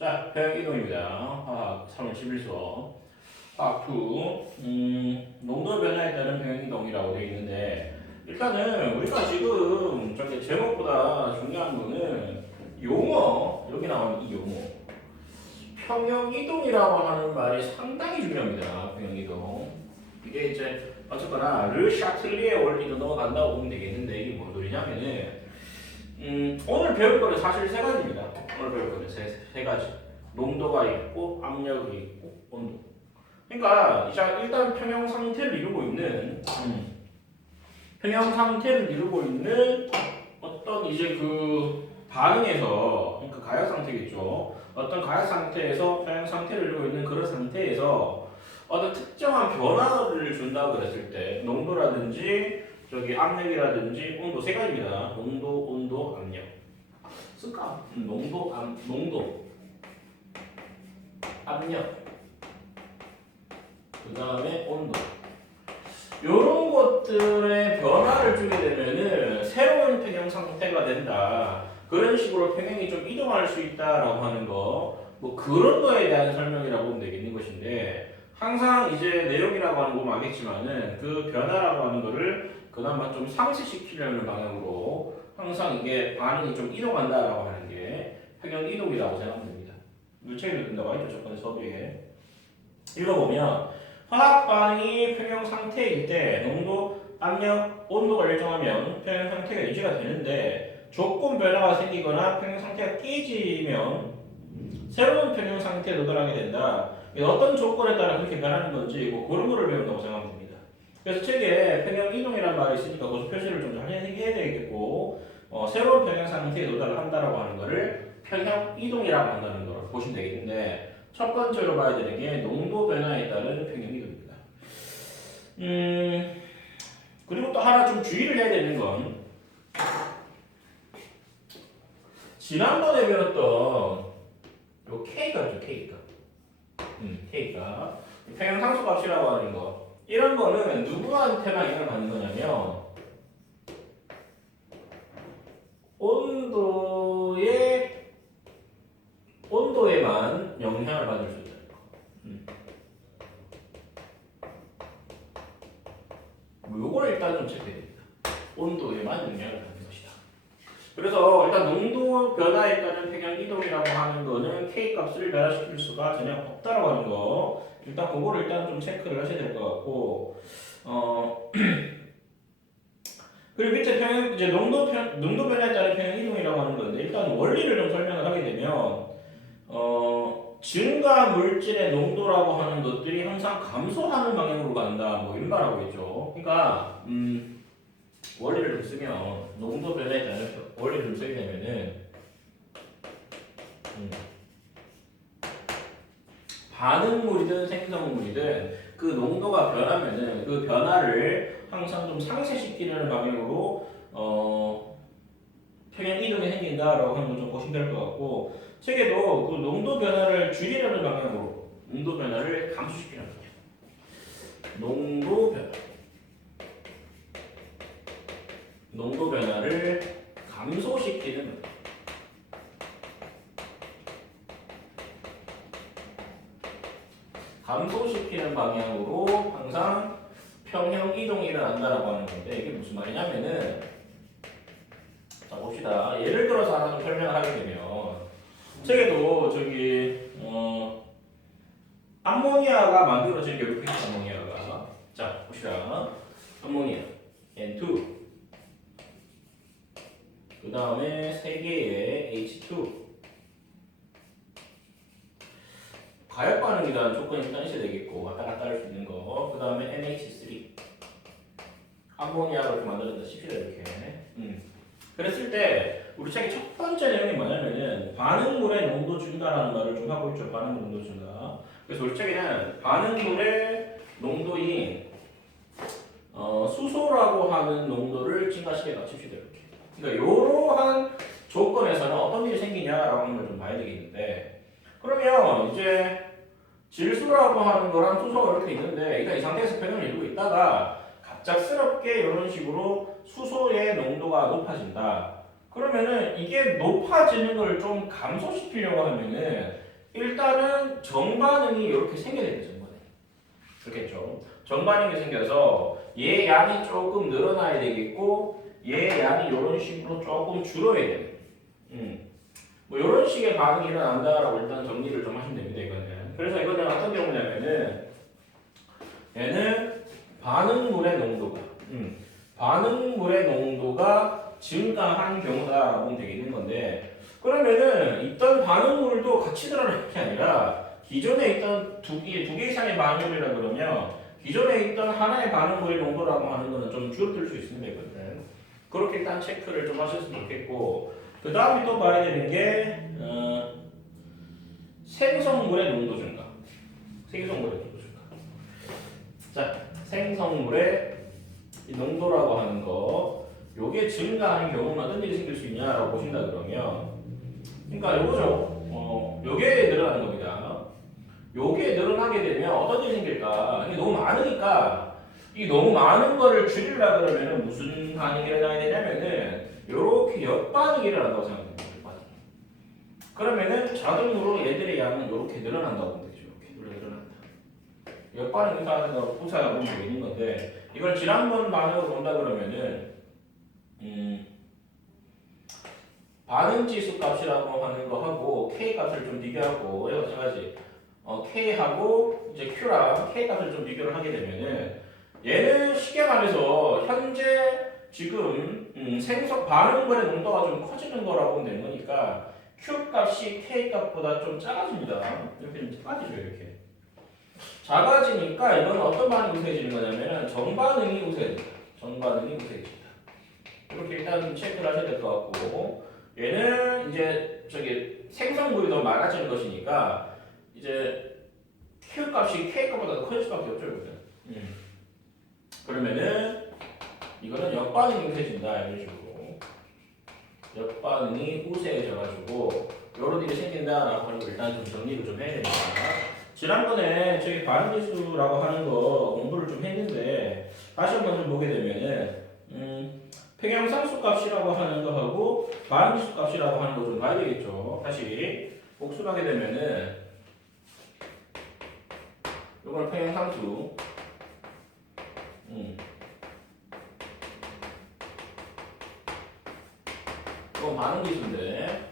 자, 평행이동입니다. 화학 3월 11수 화학 2 농도 변화에 따른 평행이동이라고 되어 있는데 일단은 우리가 지금 저기 제목보다 중요한 거는 용어 여기 나오는 이 용어 평형이동이라고 하는 말이 상당히 중요합니다. 평형이동 이게 이제 어쨌거나 르 샤틀리에 원리로 넘어간다고 보면 되겠는데 이게 뭔 소리냐면은 오늘 배울 거는 사실 세 가지입니다. 오늘 배울 거는 세 가지. 농도가 있고, 압력이 있고, 온도. 그러니까 일단 평형 상태를 이루고 있는, 평형 상태를 이루고 있는 어떤 이제 그 반응에서, 그러니까 가역 상태겠죠. 어떤 가역 상태에서 평형 상태를 이루고 있는 그런 상태에서 어떤 특정한 변화를 준다고 그랬을 때, 농도라든지 저기 압력이라든지 온도 세 가지입니다. 농도, 온도, 압력. 쓸까? 농도, 농도, 압력. 그 다음에 온도. 이런 것들의 변화를 주게 되면은 새로운 평형 상태가 된다. 그런 식으로 평형이 좀 이동할 수 있다라고 하는 거, 뭐 그런 거에 대한 설명이라고 보면 되겠는 것인데. 항상 이제 내용이라고 하는 거 보면 알겠지만은 그 변화라고 하는 거를 그나마 좀 상쇄시키려는 방향으로 항상 이게 반응이 좀 이동한다라고 하는 게 평형 이동이라고 생각하면 됩니다. 물체를 든다고 했죠, 첫 번째 서두에. 읽어보면 화학 반응이 평형 상태일 때 농도, 압력, 온도가 일정하면 평형 상태가 유지가 되는데 조건 변화가 생기거나 평형 상태가 깨지면 새로운 평형 상태에 도달하게 된다. 어떤 조건에 따라 그렇게 변하는 건지 뭐 그런 거를 배운다고 생각하면 됩니다. 그래서 책에 평형 이동이라는 말이 있으니까 그 표시를 좀 해야 되겠고 새로운 평형 상태에 도달을 한다라고 하는 거를 평형 이동이라고 한다는 걸 보시면 되겠는데 첫 번째로 봐야 되는 게 농도 변화에 따른 평형 이동입니다. 그리고 또 하나 좀 주의를 해야 되는 건 지난번에 배웠던 요 K값이죠, K값. K값. 평형 상수값이라고 하는 거. 이런 거는 누구한테만 일어나는 거냐면 온도에만 영향을 받을 수 있다. 뭐 요거를 일단 좀 체크해야 됩니다. 온도에만 영향을 받는 것이다. 그래서 일단 농도 변화에 따른 평형 이동이라고 하는 거는 K 값을 변화시킬 수가 전혀 없다라고 하는 거. 일단 그거를 일단 좀 체크를 하셔야 될 것 같고, 그리고 밑에 평형 이제 농도 변화에 따른 평형 이동이라고 하는 건데 일단 원리를 좀 설명을 하게 되면 증가 물질의 농도라고 하는 것들이 항상 감소하는 방향으로 간다. 뭐 이런 말하고 있죠. 그러니까 원리를 좀 쓰면 농도 변화에 따른 원리를 좀 쓰게 되면은 반응물이든 생성물이든 그 농도가 변하면은 그 변화를 항상 좀 상쇄시키려는 방향으로 평형 이동이 생긴다라고 하는 걸 좀 보시면 될 것 같고 책에도 그 농도 변화를 줄이려는 방향으로 농도 변화를 감소시키는 방향. 농도 변화를 감소시키는 방향. 감소시키는 방향으로 항상 평형 이동이 일어난다라고 하는 건데 이게 무슨 말이냐면은 자 봅시다. 예를 들어서 하나 좀 설명을 하게 되면 책에도 저기 암모니아가 만들어진 게 이렇게 있어. 암모니아가 자 봅시다. 암모니아 N2 그 다음에 3개의 H2 가역 반응이라는 조건이 일단 있어야 되겠고 왔다 갔다 할 수 있는 거. 그 다음에 NH3 암모니아로 이렇게 만들어진다 칩시다 이렇게. 그랬을 때 우리 책의 첫 번째 내용이 뭐냐면은 반응물의 농도 증가라는 말을 좀 하고 있죠. 반응물 농도 증가. 그래서 우리 책에는 반응물의 농도인 수소라고 하는 농도를 증가시켜가 칩시다 이렇게. 그러니까 이러한 조건에서는 어떤 일이 생기냐라고 하는 걸 좀 봐야 되겠는데 그러면 이제 질소라고 하는 거랑 수소가 이렇게 있는데 일단 이 상태에서 평형을 이루고 있다가 갑작스럽게 이런 식으로 수소의 농도가 높아진다. 그러면은 이게 높아지는 걸 좀 감소시키려고 하면은 일단은 정반응이 이렇게 생겨야 됩니다. 정반응이. 그렇겠죠. 정반응이 생겨서 얘 양이 조금 늘어나야 되겠고 얘 양이 이런 식으로 조금 줄어야 돼요. 뭐 이런 식의 반응이 일어난다라고 일단 정리를 좀 하시면 됩니다. 이거는. 그래서 이거는 어떤 경우냐면은 얘는 반응물의 농도가 증가한 경우다라고 보면 되겠는 건데 그러면은 있던 반응물도 같이 드러나는 게 아니라 기존에 있던 두 개 이상의 반응물이라 그러면 기존에 있던 하나의 반응물의 농도라고 하는 거는 좀 줄어들 수 있습니다. 이거는. 그렇게 일단 체크를 좀 하셨으면 좋겠고 그 다음에 또 봐야 되는 게 생성물의 농도 증가. 자, 생성물의 이 농도라고 하는 거 요게 증가하는 경우는 어떤 일이 생길 수 있냐라고 보신다 그러면 그러니까 요거죠. 요게 늘어나는 겁니다. 요게 늘어나게 되면 어떤 일이 생길까? 이게 너무 많으니까 이 너무 많은 거를 줄이려고 그러면 무슨 반응이 일어나야 되냐면은 요렇게 역반응이 일어난다고 생각합니다. 그러면은 자동으로 얘들의 양은 이렇게 늘어난다고 보면 되죠. 이렇게 늘어난다. 역반응 부사가 보면 되는 건데 이걸 지난번 반응으로 본다 그러면은 반응 지수 값이라고 하는 거 하고 K 값을 좀 비교하고 이거 마찬가지 K하고 이제 Q랑 K 값을 좀 비교를 하게 되면은 얘는 쉽게 말해서 현재 지금 생성 반응물의 농도가 좀 커지는 거라고 보면 되는 거니까 Q 값이 K 값보다 좀 작아집니다. 이렇게 좀 작아지죠. 이렇게 작아지니까 이건 어떤 반응이 우세해지는 거냐면 정반응이 우세해집니다. 이렇게 일단 체크를 하셔야 될 것 같고 얘는 이제 저기 생성물이 너무 많아지는 것이니까 이제 Q 값이 K 값보다 더 커질 수밖에 없죠. 이거는. 그러면은 이거는 역반응이 우세해진다 이런 식으로 역반응이 우세해져가지고 요런 일이 생긴다라고 하는 거 일단 좀 정리를 좀 해야 됩니다. 지난번에 저기 반응지수라고 하는 거 공부를 좀 했는데 다시 한번 좀 보게 되면은 평형상수 값이라고 하는 거하고 반응지수 값이라고 하는 거 좀 봐야 되겠죠. 다시 복습하게 되면은 요거는 평형상수 이건 반응지수인데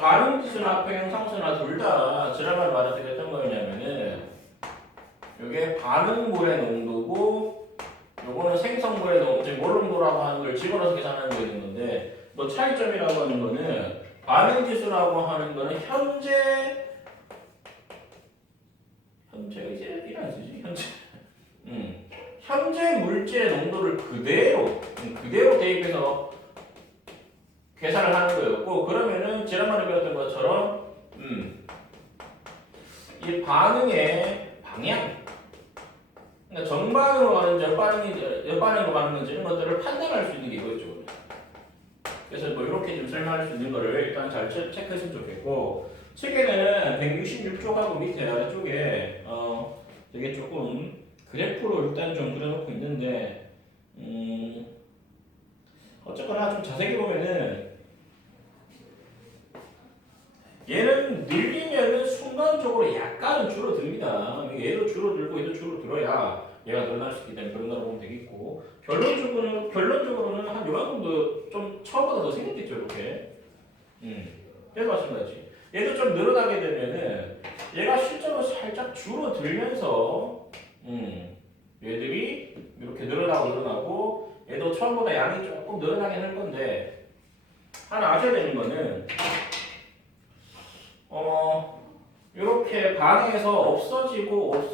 반응지수나 평형상수나 둘 다 지난번에 말했던 거였냐면은 이게 반응물의 농도고 요거는 생성물의 농도, 즉 몰농도라고 하는 걸 집어넣어서 계산하는 게 있는데 뭐 차이점이라고 하는 거는 반응지수라고 하는 거는 현재가 이제 이란 쓰지 현재 물질의 농도를 그대로 대입해서 계산을 하는 거였고 그러면은 지난번에 배웠던 것처럼 이 반응의 방향 그러니까 정반응으로 가는지 역반응으로 가는지 이런 것들을 판단할 수 있는 게 이거죠. 그래서 뭐 이렇게 좀 설명할 수 있는 거를 일단 잘 체크했으면 좋겠고 책에는 166쪽하고 밑에 아래쪽에 되게 조금 그래프로 일단 좀 그려놓고 있는데 어쨌거나 좀 자세히 보면은 얘는 늘리면은 순간적으로 약간은 줄어듭니다. 얘도 줄어들고 얘도 줄어들어야 얘가 늘어날 수 있기 때문에 그런 거라고 보면 되겠고 결론적으로는 한 요만큼도 좀 처음보다 더 생겼겠죠 이렇게. 얘도 마찬가지. 얘도 좀 늘어나게 되면은 얘가 실제로 살짝 줄어들면서 얘들이 이렇게 늘어나고 얘도 처음보다 양이 조금 늘어나긴 할 건데 하나 아셔야 되는 거는 이렇게 반응에서 없어지고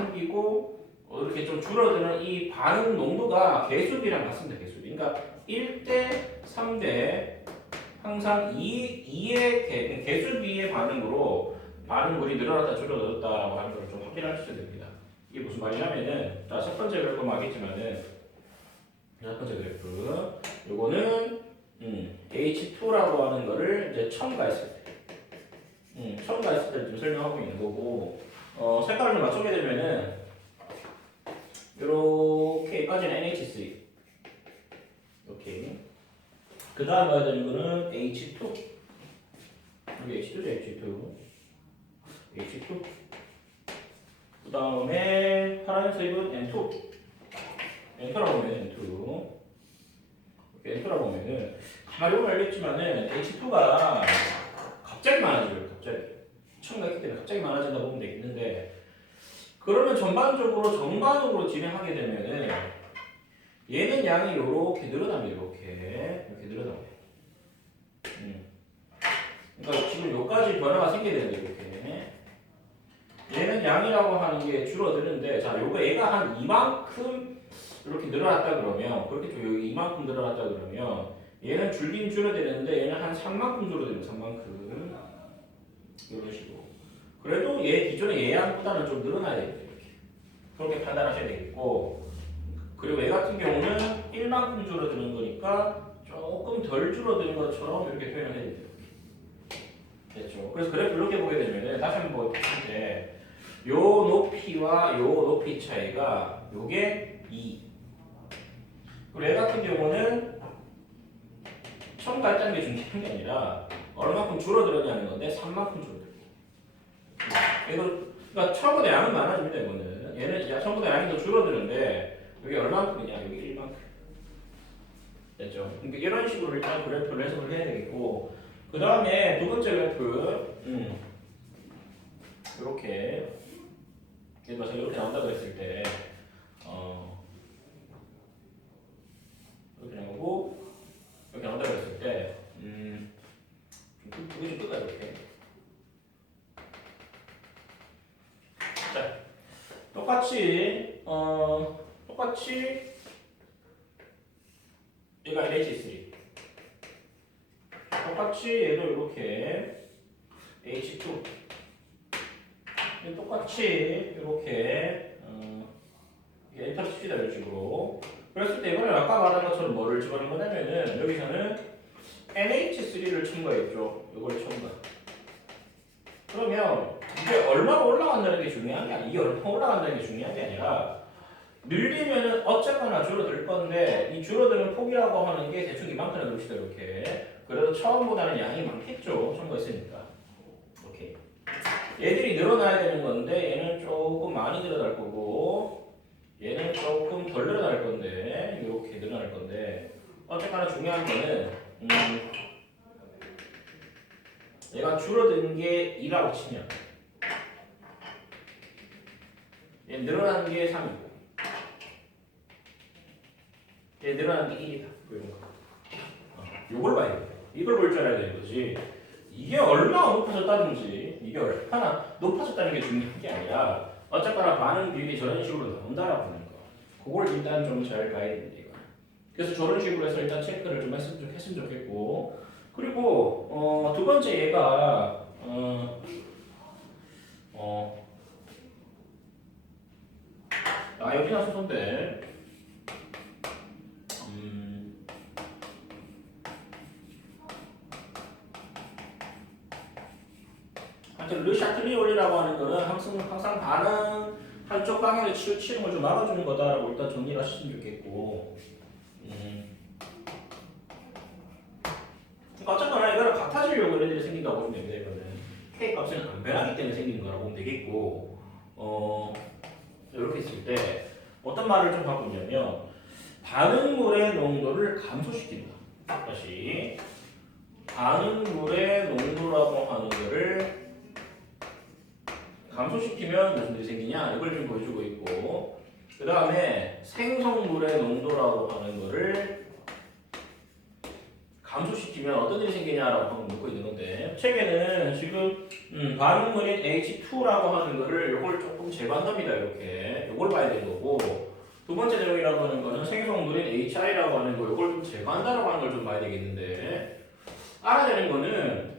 생기고 이렇게 좀 줄어드는 이 반응 농도가 개수비랑 같습니다. 개수비. 그러니까 1대 3대 항상 2의 개수비의 반응으로 반응물이 늘어났다 줄어들었다라고 하는 걸 좀 확인하셔야 됩니다. 이게 무슨 말이냐면은 자, 첫 번째 그래프 알겠지만은 첫 번째 그래프 요거는 H2라고 하는 거를 이제 첨가했을 때 첨가했을 때를 좀 설명하고 있는 거고 색깔을 좀 맞추게 되면은 요렇게 여기까지는 NH3 이렇게 그 다음 봐야 되는 거는 H2. 여기 H2죠, H2. 그 다음에 파란색은 N2. N2라고 보면 N2. N2라고 보면은 가만히 보면 알겠지만은 H2가 갑자기 많아져요. 갑자기. 첨가했기 때문에 갑자기 많아진다 보면 되겠는데, 그러면 정반적으로 진행하게 되면은 얘는 양이 이렇게 늘어납니다. 이렇게 늘어나요. 그러니까 지금 여기까지 변화가 생겨야 되는데 이렇게. 얘는 양이라고 하는 게 줄어드는데, 자, 얘가 한 이만큼 이렇게 늘어났다 그러면, 그렇게 좀 여기 이만큼 늘어났다 그러면 얘는 줄긴 줄어드는데 얘는 한 3만큼 줄어들면 3만큼 이런 식으로. 그래도 얘 기존의 얘 양보다는 좀 늘어나야 됩니다. 이렇게. 그렇게 판단하셔야 되겠고, 그리고 얘 같은 경우는 1만큼 줄어드는 거니까 조금 덜 줄어드는 것처럼 이렇게 표현을 해야 돼요. 됐죠? 그래서 그래프 이렇게 보게 되면은 다시 한번 봤을 때 요 높이와 요 높이 차이가 요게 2. 그리고 얘 같은 경우는 첨가했다는 게 중요한 게 아니라 얼마큼 줄어들었냐는 건데 3만큼 줄어들고. 그러니까 처음보다 양은 많아집니다. 이거는 얘는 처음보다 양이 더 줄어드는데 여기 얼마큼이냐? 여기 1만큼. 됐죠? 그러니까 이런 식으로 일단 그래프를 해석을 해야 되겠고, 그 다음에 두 번째 그래프, 이렇게 예를 들어서 이렇게 나온다고 했을 때, 이렇게 나오고 이렇게 나온다고 했을 때, 두개 좀 뜰까 이렇게. 자, 똑같이 얘가 H3. 똑같이 얘도 이렇게 H2. 똑같이 이렇게 엔터 칩시다 이런 식으로. 그랬을 때 이번에 아까 말한 것처럼 뭐를 집어넣은 거냐면은 여기서는 NH3를 첨가했죠. 이걸 첨가. 그러면 이게 얼마나 올라간다는 게 중요한 게 아니야. 이게 얼마나 올라간다는 게 중요한 게 아니라, 늘리면은 어쨌거나 줄어들 건데 이 줄어드는 폭이라고 하는 게 대충 이만큼을 놓읍시다 이렇게. 그래도 처음보다는 양이 많겠죠. 첨가했으니까. 오케이. 얘들이 늘어나야 되는 건데 얘는 조금 많이 늘어날 거고 얘는 조금 덜 늘어날 건데 이렇게 늘어날 건데, 어쨌거나 중요한 거는 얘가 줄어든 게 2라고 치면 얘 늘어나는 게 3이고 얘 늘어나는 게 1이다. 요걸 봐야 돼. 이걸 볼 줄 알아야 되는 거지. 이게 얼마나 높아졌다든지 이게 얼마나 높아졌다는 게 중요한 게 아니라 어쨌거나 반응 비율이 저런 식으로 나온다라고 하는 거. 그걸 일단 좀 잘 봐야 됩니다. 이거. 그래서 저런 식으로 해서 일단 체크를 좀 했으면 좋겠고, 그리고 두 번째 얘가 여기나 순서인데 하여튼 르샤틀리 원리라고 하는 거는 항상 반응 한쪽 방향에 치우치는 걸 좀 막아주는 거다라고 일단 정리를 하시면 좋겠고, 그러니까 어쨌거나 이거를 같아지려고 얘네들이 생긴다고 보면 됩니다. 이거는 K 값은 안 변하기 때문에 생기는 거라고 보면 되겠고, 이렇게 있을 때 어떤 말을 좀 하고 있냐면 반응물의 농도를 감소시킨다. 다시 반응물의 농도라고 하는 거를 감소시키면 무슨 일이 생기냐 이걸 좀 보여주고 있고, 그 다음에 생성물의 농도라고 하는 거를 감소시키면 어떤 일이 생기냐라고 묻고 있는 건데, 책에는 지금 반응물인 H2라고 하는 거를 요걸 조금 제거한답니다. 이렇게 요걸 봐야 되는 거고, 두 번째 내용이라고 하는 거는 생성물인 HI라고 하는 거 요걸 좀 제거한다라고 하는 걸 좀 봐야 되겠는데, 알아야 되는 거는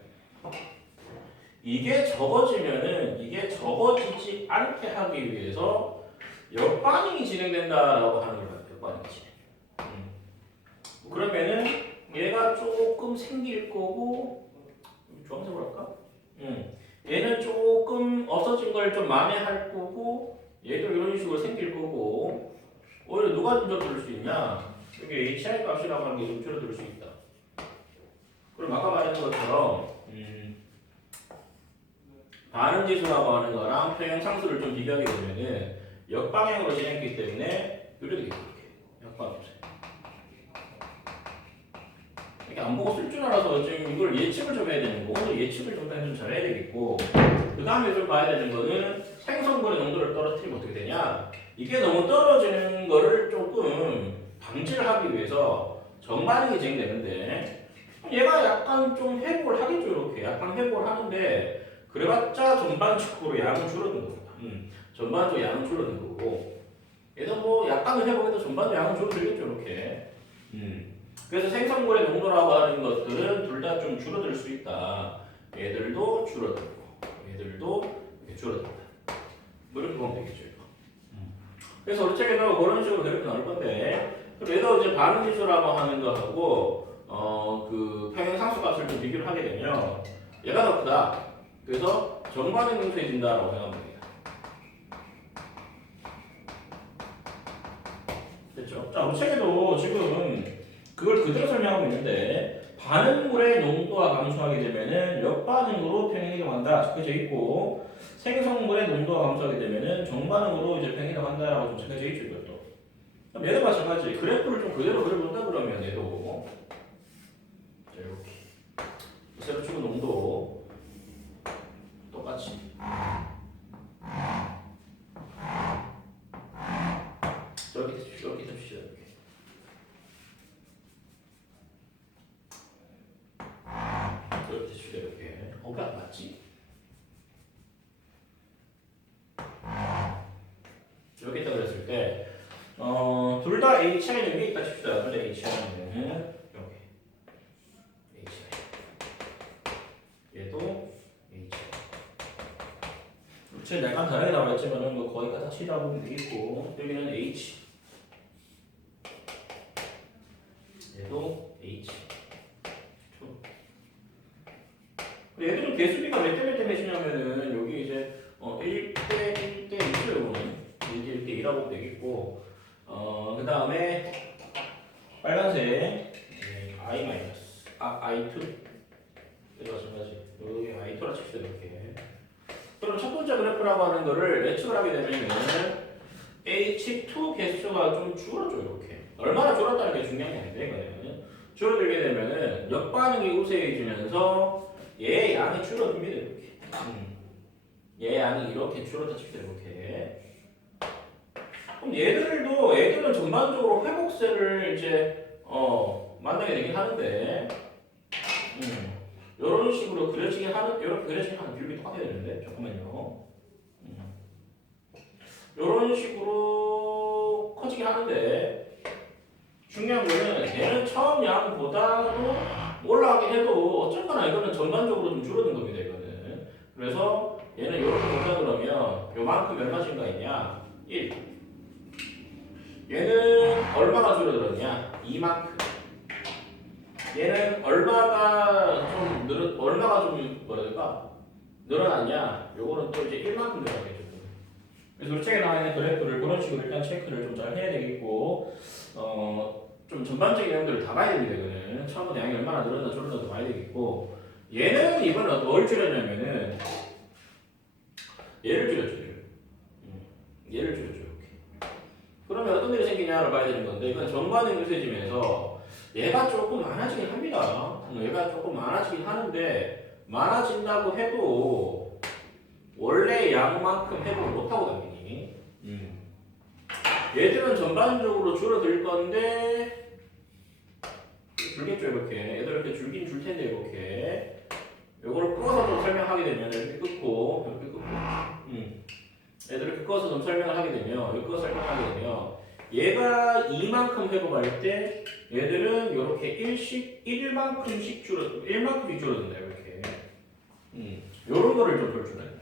이게 적어지지 않게 하기 위해서 역반응이 진행된다라고 하는 걸 봐요. 역반응이 진행. 그러면은 얘가 조금 생길 거고, 주황색으로 할까? 얘는 조금 없어진 걸 좀 만회할 거고, 얘도 이런 식으로 생길 거고, 오히려 누가 좀 줄어들 수 있냐? 여기 HI 값이라고 하는 게 좀 줄어들 수 있다. 그럼 아까 말했던 것처럼 반응지수라고 하는 거랑 평형상수를 좀 비교하게 되면은 역방향으로 진행했기 때문에 이렇게 되겠죠. 이렇게 역방향. 이게 안 보고 쓸 줄 알아서 지금 이걸 예측을 좀 해야 되는 거고 오늘 예측을 좀 잘해야 되겠고 그 다음에 좀 봐야 되는 거는 생성분의 농도를 떨어뜨리면 어떻게 되냐 이게 너무 떨어지는 거를 조금 방지를 하기 위해서 정반응이 진행되는데 얘가 약간 좀 회복을 하겠죠. 이렇게 약간 회복을 하는데 그래봤자 전반적으로 양은 줄어든 겁니다. 전반적으로 양은 줄어든 거고 얘도 뭐 약간은 회복해도 전반적으로 양은 줄어들겠죠. 이렇게 그래서 생성물의 농도라고 하는 것들은 둘 다 좀 줄어들 수 있다. 얘들도 줄어들고 얘들도 줄어든다. 뭐 이렇게 보면 되겠죠. 그래서 우리 책에도 그런 식으로 그렇게 나올 건데 그래도 이제 반응지수라고 하는 거하고 그 평형상수 값을 좀 비교를 하게 되면 얘가 더 크다. 그래서 정반응 능수해진다라고 생각합니다. 됐죠? 자, 우리 책에도 지금 그걸 그대로 설명하고 있는데 반응물의 농도가 감소하게 되면은 역반응으로 평행이동한다 적혀져 있고 생성물의 농도가 감소하게 되면은 정반응으로 이제 평행이동한다라고 좀 적혀져 있죠. 이것도. 그럼 얘도 마찬가지. 그래프를 좀 그대로 그려본다 그러면 얘도 자, 이렇게 세로 치고 농도 똑같이 저렇게 줍시다. 이렇게 줍시다. 이렇게. 왜 안 맞지? 이렇게 있다 그랬을 때 둘 다 HI는 여기 있다 칩시다. 둘 다 HI는 이렇게 HI 얘도 HI 제가 약간 다르게 나와있지만은 뭐 거의 다 치다 보면 되겠고 여기는 H 얘도 H 얘들은 개수비가 몇 대 몇이냐면은 여기 이제 1대 1대 2죠. 이거는 이게 1대 2라고 되겠고 그 다음에 빨간색 I 마이너스 I2 이거 마찬가지 여기 I2라 칩시다. 이렇게 그럼 첫 번째 그래프라고 하는 거를 예측을 하게 되면은 H2 개수가 좀 줄어져. 이렇게 얼마나 줄었다는 게 중요한 게 아닌데 이거는 줄어들게 되면은 역반응이 우세해지면서 얘 양이 줄어듭니다. 이렇게 얘 양이 이렇게 줄었다 칩시다. 이렇게 그럼 얘들은 전반적으로 회복세를 이제 만나게 되긴 하는데 이런 식으로 그려지게 하는 이렇게 그려지게 하는 비율이 똑같아야 되는데 잠깐만요. 이런 식으로 커지게 하는데 중요한 거는 얘는 처음 양보다도 올라가긴 해도 어쨌거나 이거는 전반적으로 좀 줄어든 겁니다. 이거는 그래서 얘는 이렇게 본다 그러면 요만큼 얼마인가 있냐 1 얘는 얼마가 줄어들었냐 이만큼 얘는 얼마가 좀 뭐랄까 늘어났냐 요거는 또 이제 1만큼 늘어나겠죠. 그래서 우리 책에 나와 있는 그래프를 그런 식으로 일단 체크를 좀 잘 해야 되겠고 좀 전반적인 내용들을 다 봐야 됩니다. 이거는 처음부터 양이 얼마나 늘었나 줄었나도 봐야 되겠고 얘는 이번에 뭘 줄였냐면은 얘를 줄였죠. 얘를 줄였죠. 이렇게. 그러면 어떤 일이 생기냐를 봐야 되는 건데 이건 전반응이 유세지면서 얘가 조금 많아지긴 합니다. 얘가 조금 많아지긴 하는데 많아진다고 해도 원래 양만큼 회복을 못하고 당연히 얘들은 전반적으로 줄어들 건데 줄겠죠. 이렇게 얘들 이렇게 줄긴 줄 텐데 이렇게 요거를 끊어서 좀 설명하게 되면 이렇게 끊고 얘들 이렇게 끊어서 좀 설명을 하게 되면 이거 설명하게 되면 얘가 이만큼 회복할 때 얘들은 이렇게 1만큼씩 줄어든다. 이렇게 요런 거를 좀 볼 줄 알아요.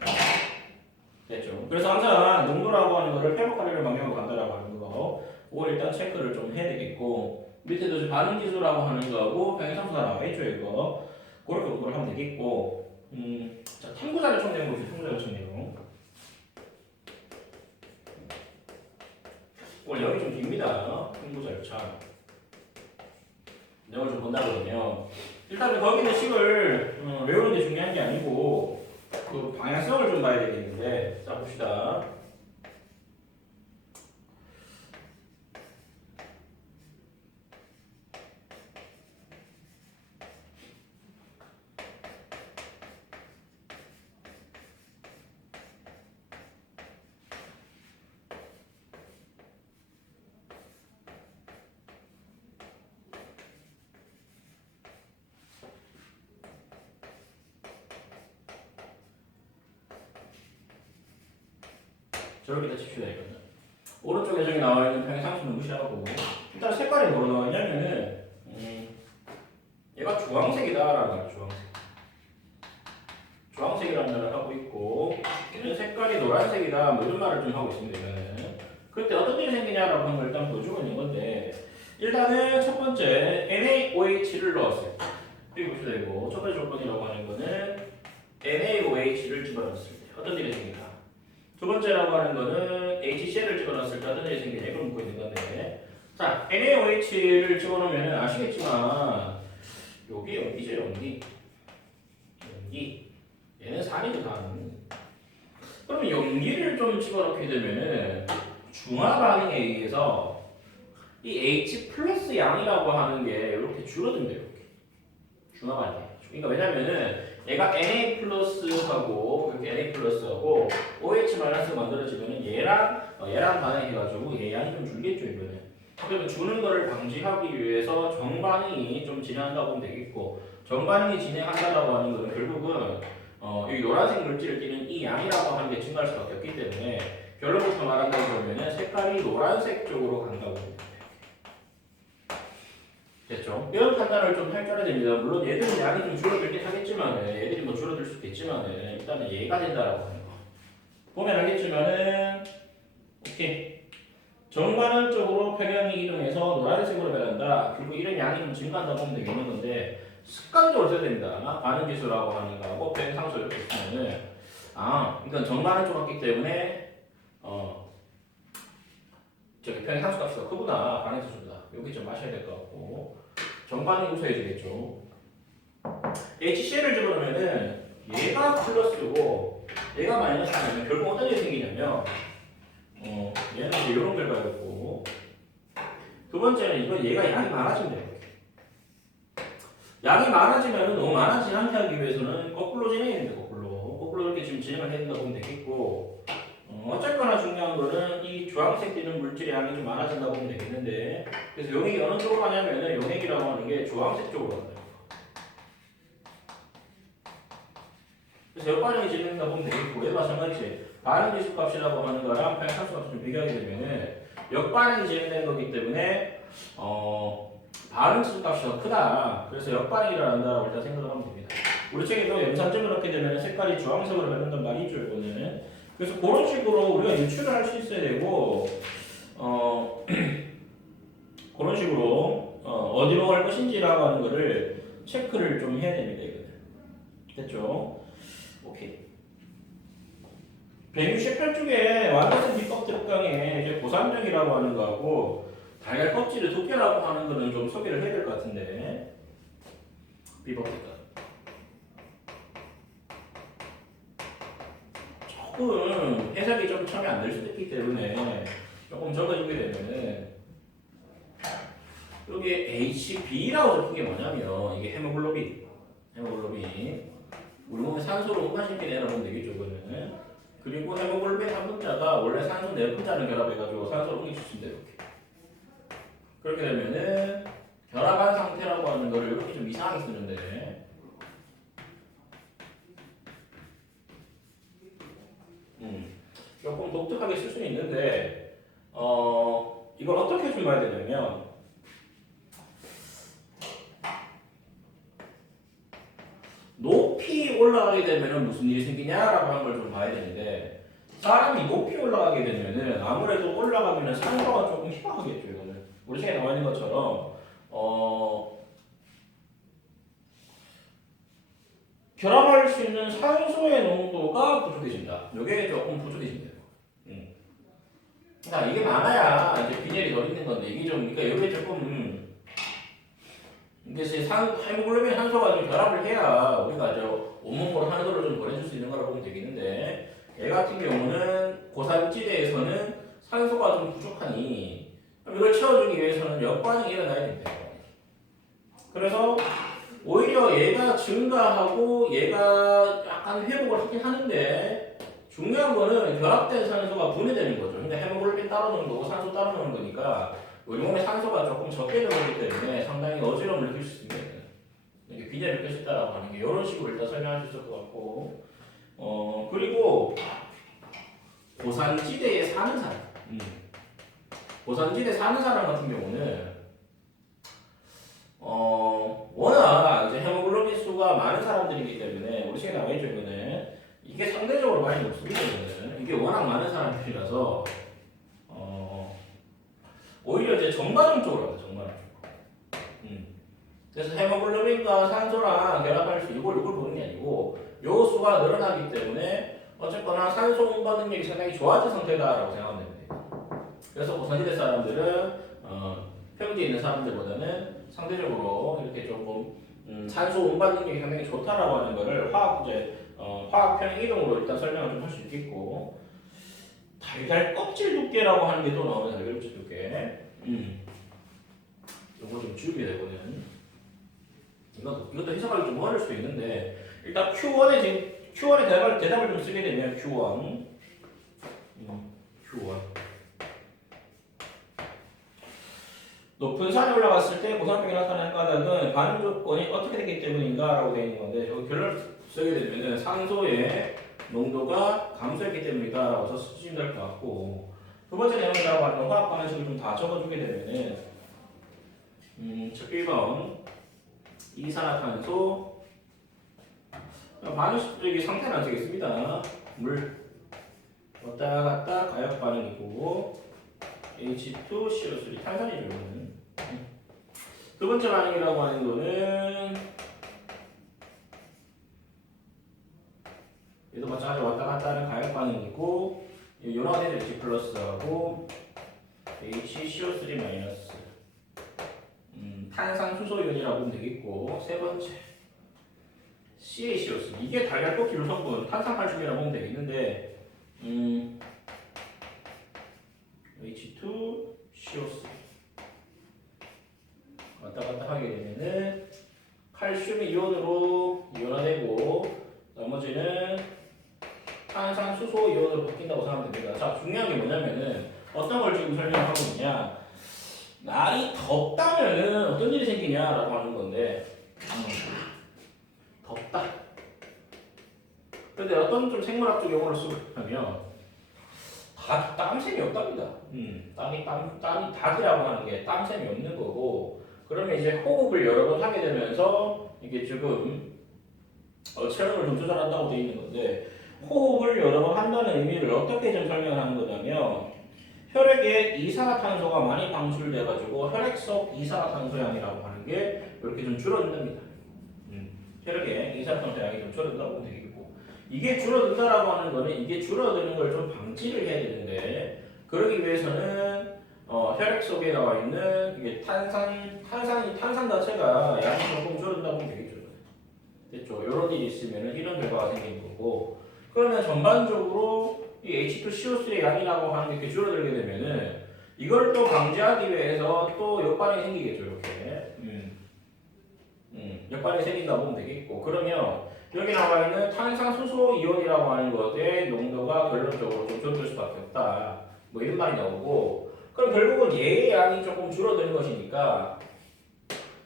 됐죠. 그래서 항상 농도라고 하는 거를 회복하려는 방향으로 간다라고 하는 거 그걸 일단 체크를 좀 해야 되겠고 밑에도 이제 반응지수라고 하는 거하고 평행상수가 나와있죠. 이거 그렇게 공부를 하면 되겠고 자 탐구자료 총 내용 보세요. 탐구자료 총 내용 오늘 여기 좀 깁니다. 탐구자료 참 내용을 좀 본다 그러면 일단은 거기 있는 식을 외우는 게 중요한 게 아니고 그 방향성을 좀 봐야 되겠는데 자 봅시다. 저렇게 다 칩시다 이거는. 오른쪽에 저기 나와 있는 평행상수는 무시하고 일단 색깔이 뭐로 나와 있냐면은 얘가 주황색이다라는 거야. 주황색이라는 말을 하고 있고 얘는 색깔이 노란색이다 뭐 이런 말을 좀 하고 있습니다. 이거는 그때 어떤 일이 생기냐라고 하는 걸 일단 보여주고 있는 건데 일단은 첫 번째 NaOH를 넣었어요. 여기 보셔도 되고 첫 번째 조건이라고 하는 거는 NaOH를 집어넣었을 때 어떤 일이 생긴다. 두 번째라고 하는 거는 HCl을 집어넣었을 때 어떤 일이 생기냐 이걸 묻고 있는 건데 자 NaOH를 집어넣으면 아시겠지만 여기 연기죠 연기 얘는 산이거든. 그러면 연기를 좀 집어넣게 되면은 중화 반응에 의해서 이 H 플러스 양이라고 하는 게 이렇게 줄어든대요. 이렇게 중화 반응에. 그러니까 왜냐면은 얘가 Na 플러스하고 이렇게 Na 플러스하고 OH 마이너스 만들어지면은 얘랑 반응해가지고 얘 양이 좀 줄겠죠 이거는. 그러면 주는 거를 방지하기 위해서 정반응이 좀 진행한다고 보면 되겠고 정반응이 진행한다라고 하는 거는 결국은 이 노란색 물질을 띠는 이 양이라고 하는 게 증가할 수밖에 없기 때문에 결론부터 말한다고 그러면은 색깔이 노란색 쪽으로 간다고 봅니다. 됐죠? 이런 판단을 좀 할 줄 알아야 됩니다. 물론 얘들은 양이 좀 줄어들긴 하겠지만 얘들이 뭐 줄어들 수도 있지만 일단은 얘가 된다라고 하는 거 보면 알겠지만은 오케이 정반응 쪽으로 평형이 이동해서 노란색으로 변한다. 그리고 이런 양이 좀 증가한다고 보면 되겠는 건데 습관적으로 써야 됩니다. 반응 지수라고 하는 거하고 평행상수 이렇게 쓰면은 그러니까 정반응 쪽 같기 때문에 저기 평행상수 값이 더 크구나 반응 지수보다 여기 좀 마셔야 될 것 같고 정반응이 웃어야 되겠죠. HCl을 집어넣으면은 얘가 플러스고 얘가 마이너스면 결국 어떤 일이 생기냐면 얘는 이제 이런 결과였고 두 번째는 이건 얘가 양이 많아진대요. 양이 많아지면 너무 많아지지 않게 하기 위해서는 거꾸로 진행해야 됩니다. 거꾸로 이렇게 지금 진행을 해야 된다고 보면 되겠고 어쨌거나 중요한 거는 이 주황색 띠는 물질의 양이 좀 많아진다고 보면 되겠는데 그래서 용액이 어느 쪽으로 가냐면은 용액이라고 하는 게 주황색 쪽으로 간다. 그래서 역반응이 진행된다고 보면 되겠고 얘와 마찬가지지 반응 지수 값이라고 하는 거랑 평행상수 값을 좀 비교하게 되면은 역반응이 진행되는 거기 때문에 반응 지수 값이 더 크다. 그래서 역반응이 일어난다라고 일단 생각을 하면 됩니다. 우리 책에도 염산점을 넣게 되면 색깔이 주황색으로 변한단 말이죠, 이거는. 그래서 그런 식으로 우리가 유추를 할 수 있어야 되고, 그런 식으로 어디로 갈 것인지라고 하는 거를 체크를 좀 해야 됩니다, 이거는. 됐죠? 오케이. 168쪽에 완화된 비법 특강에 이제 고산정이라고 하는 거하고 달걀 껍질의 두께라고 하는 거는 좀 소개를 해야 될 것 같은데 비법 특강 조금 해석이 좀 처음에 안 될 수도 있기 때문에 조금 적어주게 되면은 여기 HB라고 적힌 게 뭐냐면 이게 헤모글로빈 우리 몸에 산소로 운반시키는 애라고 보면 되겠죠 이거는. 그리고 헤모글로빈 한 분자가 원래 산소 네 분자를 결합해가지고 산소를 옮겨주신다 이렇게. 그렇게 되면은 결합한 상태라고 하는 거를 이렇게 좀 이상하게 쓰는데 조금 독특하게 쓸 수는 있는데 이걸 어떻게 좀 봐야 되냐면 높이 올라가게 되면은 무슨 일이 생기냐라고 하는 걸 좀 봐야 되는데 사람이 높이 올라가게 되면은 아무래도 올라가면은 산소가 조금 희박하겠죠 이거는. 우리 책에 나와 있는 것처럼 결합할 수 있는 산소의 농도가 부족해진다. 이게 조금 부족해진대요. 그러니까 이게 많아야 이제 빈혈이 덜 있는 건데 이게 좀 그러니까 이게 조금 이게 헤모글로빈 산소가 좀 결합을 해야 우리가 온몸으로 산소를 좀 보내줄 수 있는 거라고 보면 되겠는데 얘 같은 경우는 고산지대에서는 산소가 좀 부족하니 이걸 채워주기 위해서는 역반응이 일어나야 된다. 그래서 오히려 얘가 증가하고 얘가 약간 회복을 하긴 하는데 중요한 거는 결합된 산소가 분해되는 거죠. 근데 헤모글로빈 따로 넣는 거고 산소 따로 넣는 거니까 우리 몸에 산소가 조금 적게 들어오기 때문에 상당히 어지러움을 느낄 수 있습니다. 이게 비대를 느낄 수 있다라고 하는 게 이런 식으로 일단 설명할 수 있을 것 같고 그리고 고산지대에 사는 사람 고산지대 사는 사람 같은 경우는 워낙 이제 헤모글로빈 수가 많은 사람들이기 때문에 우리 책에 나와 있죠. 이거는 이게 상대적으로 많이 높습니다. 이게 워낙 많은 사람들이라서 오히려 이제 전반적으로 가요. 전반적으로. 그래서 헤모글로빈과 산소랑 결합할 수 이걸 보는 게 아니고 요 수가 늘어나기 때문에 어쨌거나 산소 운반 능력이 상당히 좋아진 상태다라고 생각하면 됩니다. 그래서 고산지대 사람들은 평지에 있는 사람들보다는 상대적으로 이렇게 조금 산소 운반 능력이 상당히 좋다라고 하는 거를 화학 평행 이동으로 일단 설명을 좀 할 수 있겠고 달걀 껍질 두께라고 하는 게 또 나오면 달걀 껍질 두께 이거 좀 지우게 되거든. 이것도 해석하기 좀 어려울 수도 있는데 일단 Q1의 대답을 좀 쓰게 되면 Q1 높은 산에 올라갔을 때 고산병이 나타나는 까닭은 반응 조건이 어떻게 되기 때문인가 라고 되어 있는 건데 저기 결론을 쓰게 되면 산소의 농도가 감소했기 때문이다 라고 써주시면 될 것 같고 두 번째 내용이라고 하는 화학 반응식을 좀 다 적어주게 되면은 1번 이산화탄소 반응식들이 상태는 안 쓰겠습니다. 물 왔다 갔다 가역 반응이고 H2CO3 탄산이죠. 이거는. 두 번째 반응이라고 하는 거는 얘도 마찬가지로 왔다 갔다 하는 가역 반응이고 연화된 H 플러스하고 HCO3 마이너스 탄산 수소이온이라고 보면 되겠고 세 번째 CaCO3 이게 달걀 껍질 성분 탄산칼슘이라고 보면 되겠는데 H2CO3 왔다 갔다 하게 되면은 칼슘이 이온으로 이온화되고 나머지는 탄산 수소 이온으로 바뀐다고 생각하면 됩니다. 자, 중요한 게 뭐냐면은 어떤 걸 지금 설명하고 있냐 날이 덥다면은 어떤 일이 생기냐라고 하는 건데 덥다. 근데 어떤 좀 생물학적 용어를 쓰고 하면 땀샘이 없답니다. 땀이 닭이라고 하는 게 땀샘이 없는 거고 그러면 이제 호흡을 여러 번 하게 되면서 이게 지금 체온을 좀 조절한다고 되어 있는 건데 호흡을 여러 번 한다는 의미를 어떻게 좀 설명을 하는 거냐면 혈액에 이산화탄소가 많이 방출돼가지고 혈액 속 이산화탄소량이라고 하는 게 이렇게 좀 줄어든답니다. 혈액에 이산화탄소 양이 좀 줄어든다고 보면 되겠고 이게 줄어든다라고 하는 거는 이게 줄어드는 걸 좀 방지를 해야 되는데 그러기 위해서는 혈액 속에 나와 있는 이게 탄산 자체가 양이 조금 줄어든다고 보면 되겠죠. 됐죠? 이런 일이 있으면 이런 결과가 생기는 거고 그러면 전반적으로 이 H2CO3의 양이라고 하는 게 이렇게 줄어들게 되면은 이걸 또 방지하기 위해서 또 역반응이 생기겠죠. 이렇게 역반응이 생긴다고 보면 되겠고 그러면 여기 나와 있는 탄산수소 이온이라고 하는 것의 농도가 결론적으로 좀 줄어들 수밖에 없다. 뭐 이런 말이 나오고 그럼 결국은 얘의 양이 조금 줄어드는 것이니까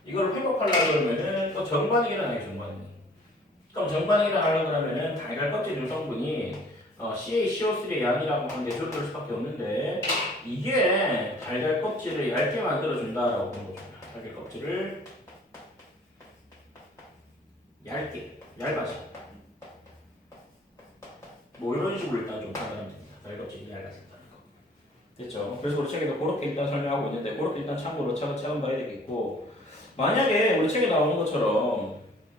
이걸 회복하려고 그러면은 또 정반응이 일어나요. 그럼 정반응이 일어나려고 그러면은 달걀 껍질 중 성분이 CaCO3의 양이라고 하는 게 줄어들 수밖에 없는데 이게 달걀 껍질을 얇게 만들어준다라고 보는 거죠. 달걀 껍질을 얇아져. 뭐 이런 식으로 일단 좀 판단하면 됩니다. 달걀 껍질이 얇아진다는 거. 됐죠? 그래서 우리 책에도 그렇게 일단 설명하고 있는데 그렇게 일단 참고로 차근차근 봐야 되겠고 만약에 우리 책에 나오는 것처럼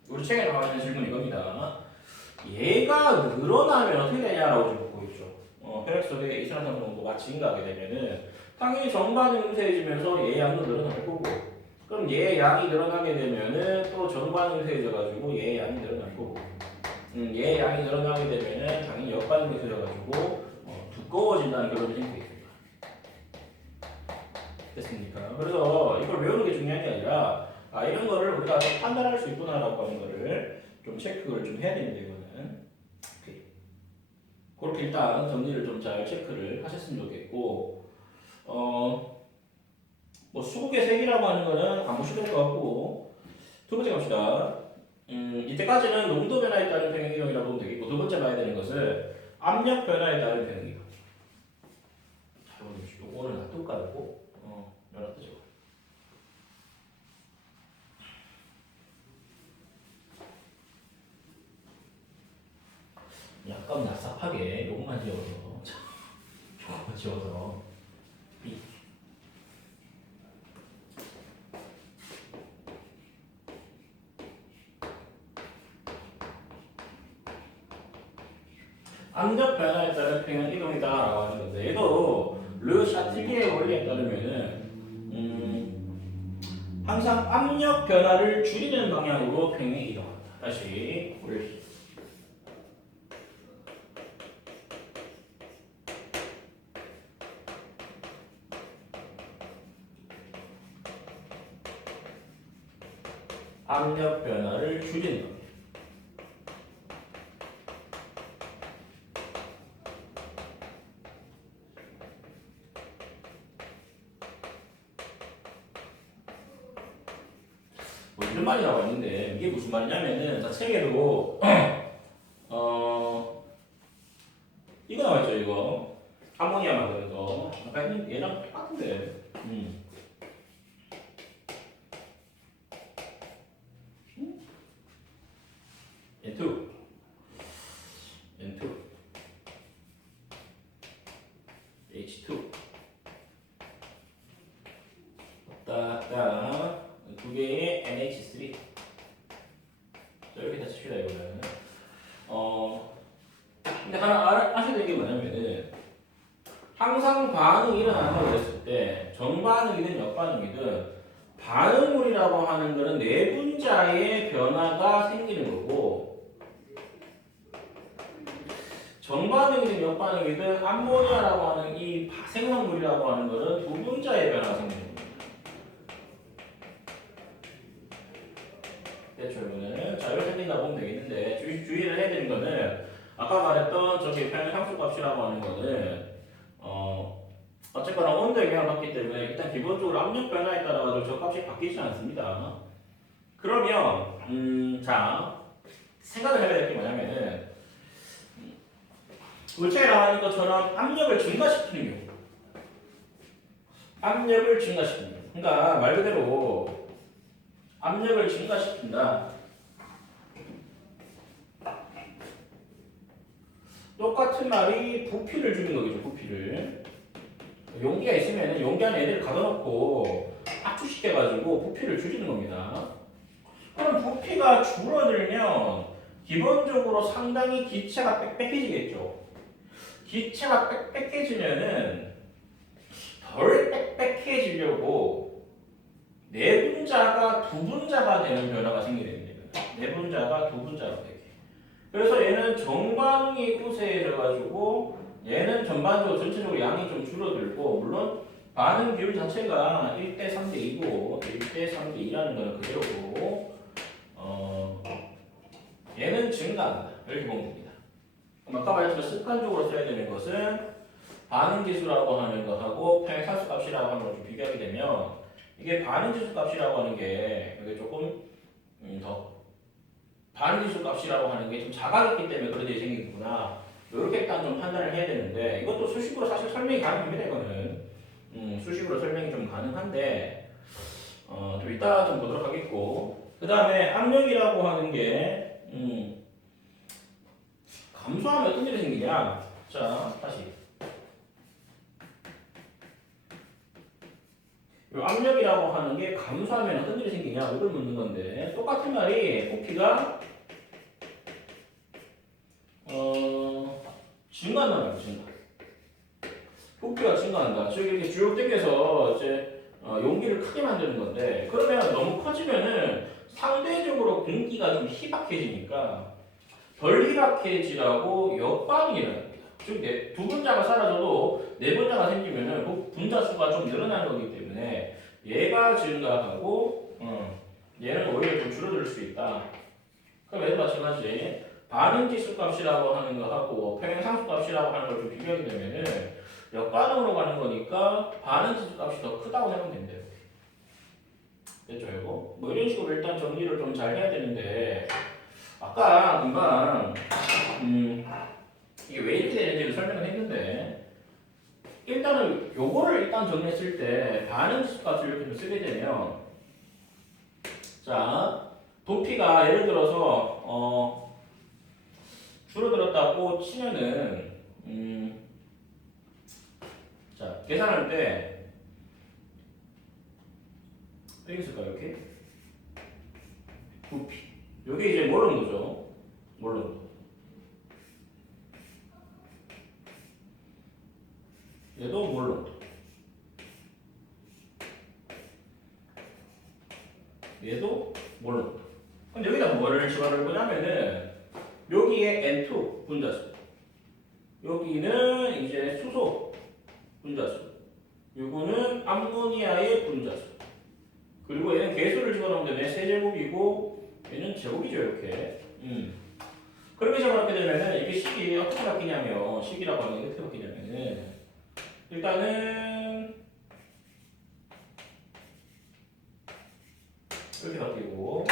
우리 책에 나와 있는 질문 이겁니다. 얘가 늘어나면 어떻게 되냐라고 지금 보고 있죠. 혈액 속에 이산화탄소 농도가 증가하게 되면은 당연히 정반응이 음세해지면서 얘 양도 늘어날 거고 그럼 얘의 양이 늘어나게 되면은 또 전반응이 세져가지고 얘의 양이 늘어날 거고, 얘의 양이 늘어나게 되면은 당연히 역반응이 세져가지고 두꺼워진다는 결론이 생기겠습니다. 됐습니까? 그래서 이걸 외우는 게 중요한 게 아니라 이런 거를 우리가 판단할 수 있구나라고 하는 거를 좀 체크를 좀 해야 됩니다. 이거는 오케이. 그렇게 일단 정리를 좀 잘 체크를 하셨으면 좋겠고, 뭐 수국의 색이라고 하는 거는 안 보셔도 될 것 같고, 두 번째 갑시다. 이때까지는 농도 변화에 따른 평형 이동이라고 보면 되겠고, 두 번째 봐야 되는 것은 압력 변화에 따른 평형 이동. 잘 보십시오. 요거는 놔둘까요? 놔두죠. 약간 납삽하게 요것만 지워서, 요것만 지워서 압력 변화에 따른 평형 이동이다라고 하는 건데, 얘도 르 샤틸리의 원리에 따르면은 항상 압력 변화를 줄이는 방향으로 평형이 이동한다. 다시 올려주세요. 압력 변화를 줄이는 방향. 뭐 이런 말이 나와 있는데 이게 무슨 말이냐면은 자 책에도 이거 나와 있죠. 이거 아모니아 만드는 거 아까 했는 얘랑 똑같은데 N2 N2 H2 따따 두 개의 NH3 이렇게 다 씁시다. 이거는 근데 하나 아셔야 되는 게 뭐냐면은 항상 반응이 일어난다고 했을 때 정반응이든 역반응이든 반응물이라고 하는 것은 내분자의 변화가 생기는 거고, 정반응이든 역반응이든 암모니아라고 하는 이 생성물이라고 하는 것은 두분자의 변화가 생기는 겁니다. 됐죠? 이거는 자 이렇게 생긴다고 보면 되겠는데 주의를 해야 되는 거는 아까 말했던 저기 평형 상수값이라고 하는 거는 어쨌거나 온도 영향을 받기 때문에 일단 기본적으로 압력 변화에 따라 가지고 저 값이 바뀌지 않습니다. 그러면 자 생각을 해야 될 게 뭐냐면은 물체에 나와 있는 것처럼 압력을 증가시키는 경우, 압력을 증가시키는 경우, 그러니까 말 그대로 압력을 증가시킨다. 똑같은 말이 부피를 주는 거겠죠. 부피를. 용기가 있으면 용기 안에 애들을 가둬놓고 압축시켜가지고 부피를 줄이는 겁니다. 그럼 부피가 줄어들면 기본적으로 상당히 기체가 빽빽해지겠죠. 기체가 빽빽해지면은 덜 빽빽해지려고 내분자가 두분자가 되는 변화가 생기게 됩니다. 내분자가 두분자가 되게. 그래서 얘는 정반응이 우세해져가지고 얘는 전반적으로 전체적으로 양이 좀 줄어들고, 물론 반응 비율 자체가 1대 3대 2고 1대 3대 2라는 거는 그대로고 얘는 증가한다. 이렇게 보면 됩니다. 그럼 아까 말했지만 습관적으로 써야 되는 것은 반응지수라고 하는 것하고 평행사수값이라고 하는 걸 좀 비교하게 되면 이게 반응지수 값이라고 하는 게 이게 조금 더 반응지수 값이라고 하는 게 좀 작아졌기 때문에 그런 일이 생기구나. 이렇게 일단 좀 판단을 해야 되는데, 이것도 수식으로 사실 설명이 가능합니다. 이거는 수식으로 설명이 좀 가능한데 좀 이따 좀 보도록 하겠고, 그 다음에 압력이라고 하는 게 감소하면 어떤 일이 생기냐. 자 다시 이 압력이라고 하는 게 감소하면 어떤 일이 생기냐 이걸 묻는 건데, 똑같은 말이 부피가 증가한단 말이에요. 증가. 부피가 증가한다. 즉 이렇게 쭉 당겨서 이제 용기를 크게 만드는 건데 그러면 너무 커지면은 상대적으로 공기가 좀 희박해지니까 덜 희박해지라고 역반응이 일어납니다. 즉, 두 분자가 사라져도 네 분자가 생기면은 그 분자수가 좀 늘어나는 거기 때문에 얘가 증가하고 얘는 오히려 좀 줄어들 수 있다. 그럼 얘도 마찬가지 반응지수 값이라고 하는 거하고 평행상수 값이라고 하는 걸 좀 비교하게 되면은 역반응으로 가는 거니까 반응지수 값이 더 크다고 생각하면 된대요. 됐죠, 이거? 뭐 이런 식으로 일단 정리를 좀 잘 해야 되는데 아까 금방 이게 왜 이렇게 되는지를 설명을 했는데 일단은 요거를 일단 정리했을 때 반응지수 값을 이렇게 좀 쓰게 되면 자 도피가 예를 들어서 줄어들었다고 치면은 자 계산할 때 어떻게 쓸까요? 이렇게 부피 요게 이제 모르는 거죠. 모르는 거. 얘도 모르는 거. 얘도 모르는 거. 그럼 여기다 뭐를 집어넣을 거냐면은 여기에 N2 분자수 여기는 이제 수소 분자수 요거는 암모니아의 분자수 그리고 얘는 개수를 집어넣으면 되네. 세제곱이고 얘는 제곱이죠 이렇게. 그렇게 집어넣게 되면은 이게 식이 어떻게 바뀌냐면 식이라고 하는 게 어떻게 바뀌냐면은 일단은 이렇게 바뀌고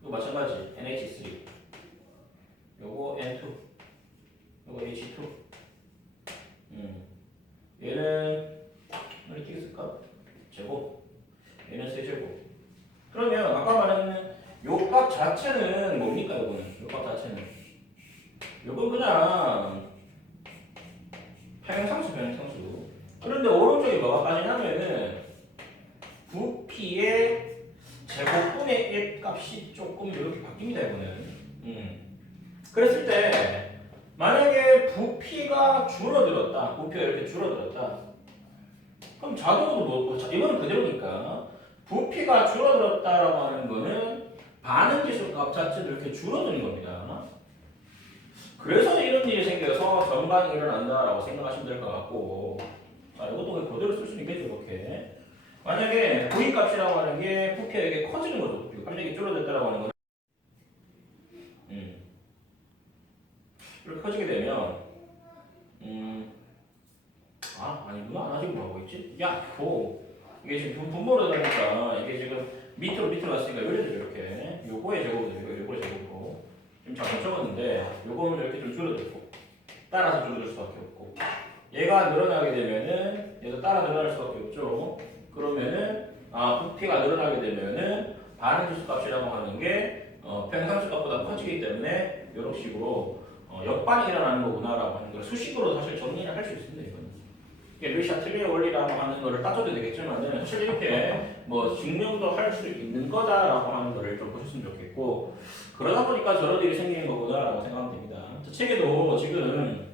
이거 마찬가지 NH3 요거 N2 요거 H2 얘는 어떻게 쓸까? 제곱 얘는 세제곱 그러면 아까 말한 요 값 자체는 뭡니까 요거는 요 값 자체는 요건 그냥 평행상수 그런데 오른쪽에 뭐가 빠지냐면은 부피의 제곱분의 1 값이 조금 이렇게 바뀝니다 이거는 그랬을 때 만약에 부피가 줄어들었다 부피가 이렇게 줄어들었다 그럼 자동으로 뭐 이거는 그대로니까 부피가 줄어들었다라고 하는 거는 반응지수 값 자체도 이렇게 줄어드는 겁니다. 그래서 이런 일이 생겨서 전반이 일어난다라고 생각하시면 될 것 같고 자 이것도 그냥 그대로 쓸 수 있겠죠 이렇게 만약에 V 값이라고 하는 게 부피가 이렇게 커지는 거죠. 갑자기 줄어들다라고 하는 거는 이렇게 커지게 되면 아니구나 나 지금 뭐 하고 있지? 이게 지금 분모로 되니까 이게 지금 밑으로 갔으니까 이래죠 이렇게 요거의 제곱이 되고 요거의 제곱으로 지금 잘못 적었는데 요거는 이렇게 좀 줄어들고 따라서 줄어들 수밖에 없고 얘가 늘어나게 되면은 얘도 따라 늘어날 수밖에 없죠. 그러면은 부피가 늘어나게 되면은 반응지수 값이라고 하는 게 평상수 값보다 커지기 때문에 이런 식으로 역반응이 일어나는 거구나라고 하는 걸 수식으로 사실 정리를 할 수 있습니다. 이거는. 이게 루이 샤틀리의 원리라고 하는 거를 따져도 되겠지만은 사실 이렇게 뭐 증명도 할 수 있는 거다라고 하는 거를 좀 보셨으면 좋겠고 그러다 보니까 저런 일이 생기는 거구나라고 생각하면 됩니다. 저 책에도 지금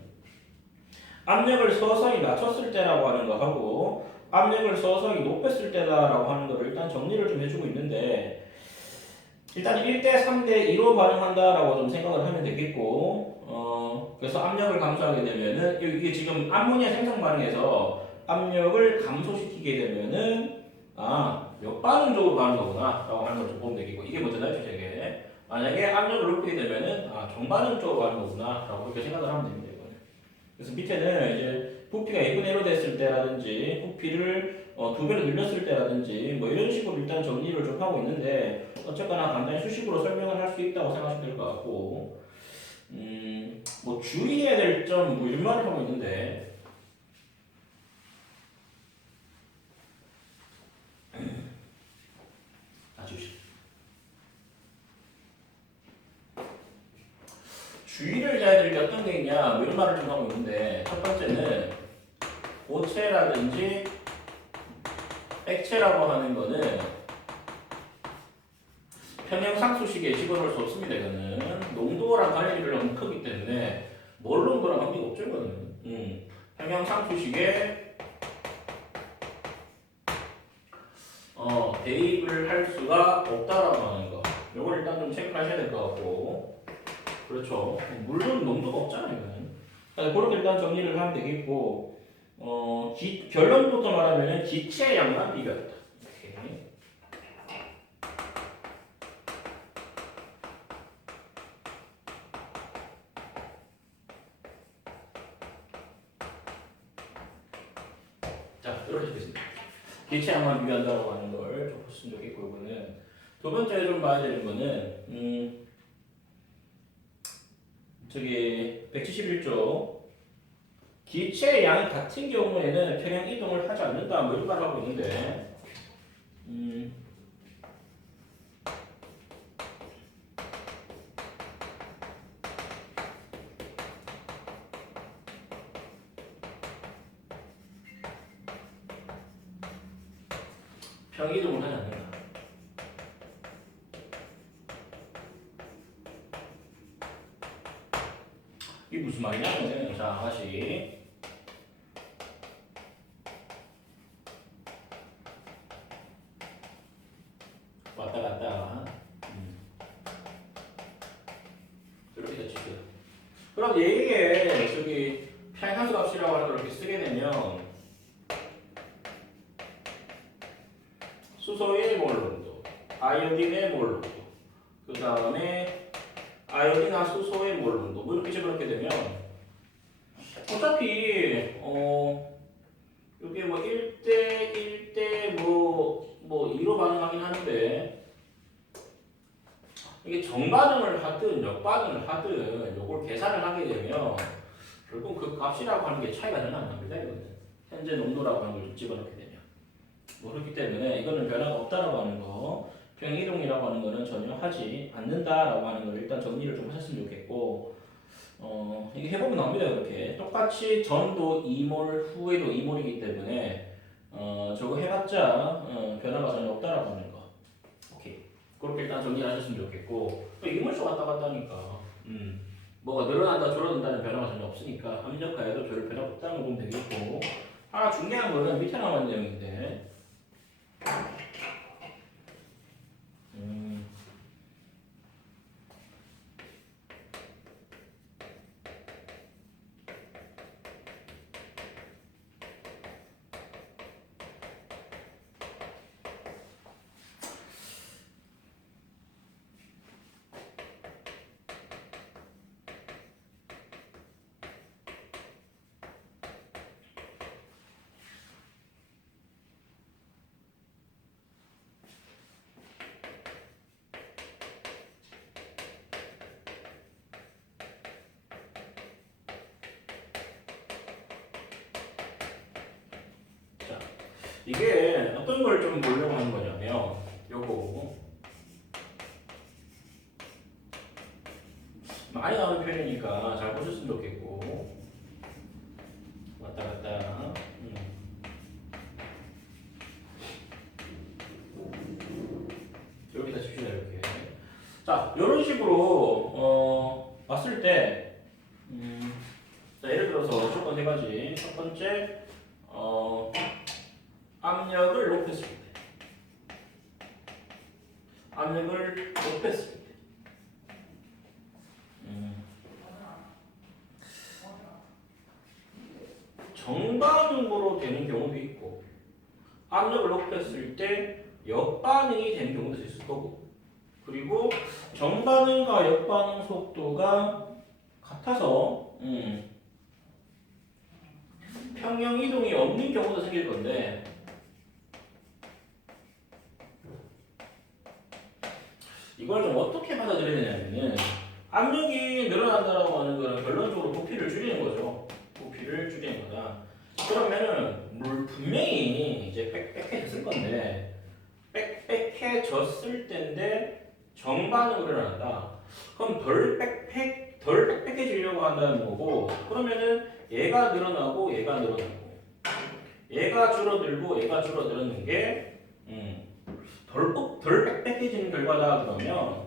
압력을 서서히 낮췄을 때라고 하는 거 하고 압력을 서서히 높였을 때다라고 하는 거를 일단 정리를 좀 해주고 있는데 일단 1대 3대 2로 반응한다라고 좀 생각을 하면 되겠고 그래서 압력을 감소하게 되면은 이게 지금 암모니아 생성 반응에서 압력을 감소시키게 되면은 역반응적으로 가는 거구나 라고 하는 걸 좀 보면 되겠고 이게 먼저 나이트제게 만약에 압력을 높이게 되면은 정반응적으로 가는 거구나 라고 그렇게 생각을 하면 됩니다. 그래서 밑에는 이제 부피가 2분의 1로 됐을 때라든지 부피를 2배로 늘렸을 때라든지 뭐 이런 식으로 일단 정리를 좀 하고 있는데 어쨌거나 간단히 수식으로 설명을 할 수 있다고 생각하시면 될 것 같고 뭐 주의해야 될 점 뭐 이런 말을 하고 있는데 주의를 해야 될 게 어떤 게 있냐 뭐 이런 말을 좀 하고 있는데 첫 번째는 고체라든지 액체라고 하는 거는 평형상수식에 집어넣을 수 없습니다. 이거는 농도랑 관련이 너무 크기 때문에 몰 농도랑 관계가 없죠. 이거는 평형상수식에 대입을 할 수가 없다라고 하는 거. 요걸 일단 좀 체크하셔야 될 것 같고. 그렇죠. 물론 농도가 없잖아요, 이거는. 그렇게 일단 정리를 하면 되겠고, 결론부터 말하면 기체 양만 비교한다. 이렇게. 자, 이렇게 되겠습니다. 기체 양만 비교한다고 하는 걸 좀 보시면 좋겠고, 이거는. 두 번째 좀 봐야 되는 거는, 저기 171조 기체의 양이 같은 경우에는 평행 이동을 하지 않는다 뭐 이런 말을 하고 있는데 평행 이동을 하지 않는다. 이게 무슨 말이냐면 자 다시 왔다 갔다 이렇게 됐지. 그럼 얘에 저기 평행함수 값이라고 하는 걸 이렇게 쓰게 되면 수소의 몰론도, 아이오딘의 몰론도, 그 다음에 아이오딘과 수소의 몰론도 뭐 이렇게 집어넣게 되면 어차피 이게 뭐 1대 1대 뭐 2로 반응하긴 하는데 이게 정반응을 하든 역반응을 하든 요걸 계산을 하게 되면 결국 그 값이라고 하는 게 차이가 전혀 안 납니다. 이거는 현재 농도라고 하는 걸 집어넣게 되면 뭐 그렇기 때문에 이거는 변화가 없다라고 하는 거, 평행 이동이라고 하는 거는 전혀 하지 않는다라고 하는 걸 일단 정리를 좀 하셨으면 좋겠고, 이게 해보면 나옵니다. 그렇게 똑같이 전도 2몰 후에도 2몰이기 때문에 저거 해봤자 변화가 전혀 없다라고 하는 거. 오케이. 그렇게 일단 정리를 하셨으면 좋겠고, 또 이물수 왔다 갔다 하니까 뭐가 늘어난다 줄어든다는 변화가 전혀 없으니까 압력하에도 별 변화가 없다는 걸 보면 되겠고, 하나 중요한 거는 밑에 나온 내용인데 이게 어떤 걸 좀 보려고 하는 거냐면 요거 많이 나오는 표현이니까 잘 보셨으면 좋겠고 왔다 갔다 여기다 칩시다. 이렇게 자 이런 식으로 봤을 때 자, 예를 들어서 조건 네 가지. 첫 번째 압력을 높였을 때 압력을 높였을 때 정반응으로 되는 경우도 있고 압력을 높였을 때 역반응이 되는 경우도 있을 거고, 그리고 정반응과 역반응 속도가 같아서 평형 이동이 없는 경우도 생길 건데 이걸 좀 어떻게 받아들여야 되냐면은 압력이 늘어난다라고 하는 거는 결론적으로 부피를 줄이는 거죠. 부피를 줄이는 거다. 그러면은 분명히 이제 빽빽해졌을 건데 빽빽해졌을 때인데 정반응으로 일어난다. 그럼 덜 빽빽해지려고 한다는 거고, 그러면은 얘가 늘어나고 얘가 늘어나고 얘가 줄어들고 얘가 줄어드는 게 덜 빽빽해지는 결과다. 그러면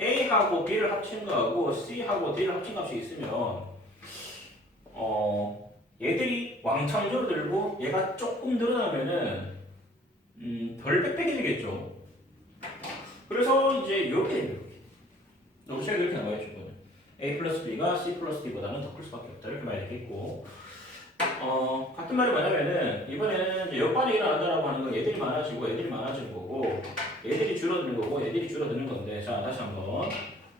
A하고 B를 합친 거하고 C하고 D를 합친 값이 있으면 얘들이 왕창 줄어들고 얘가 조금 늘어나면은 덜 빽빽해지겠죠. 그래서 이제 이렇게 됩니다. 로시가 이렇게 나와있죠. 이거는 A 플러스 B가 C 플러스 D보다는 더 클 수밖에 없다. 이렇게 말이 되겠고, 같은 말이 뭐냐면은 이번에는 이제 역반이 일어난다라고 하는 건 얘들이 많아지고 얘들이 많아지는 거고 얘들이 줄어드는 거고 얘들이 줄어드는 건데, 자 다시 한번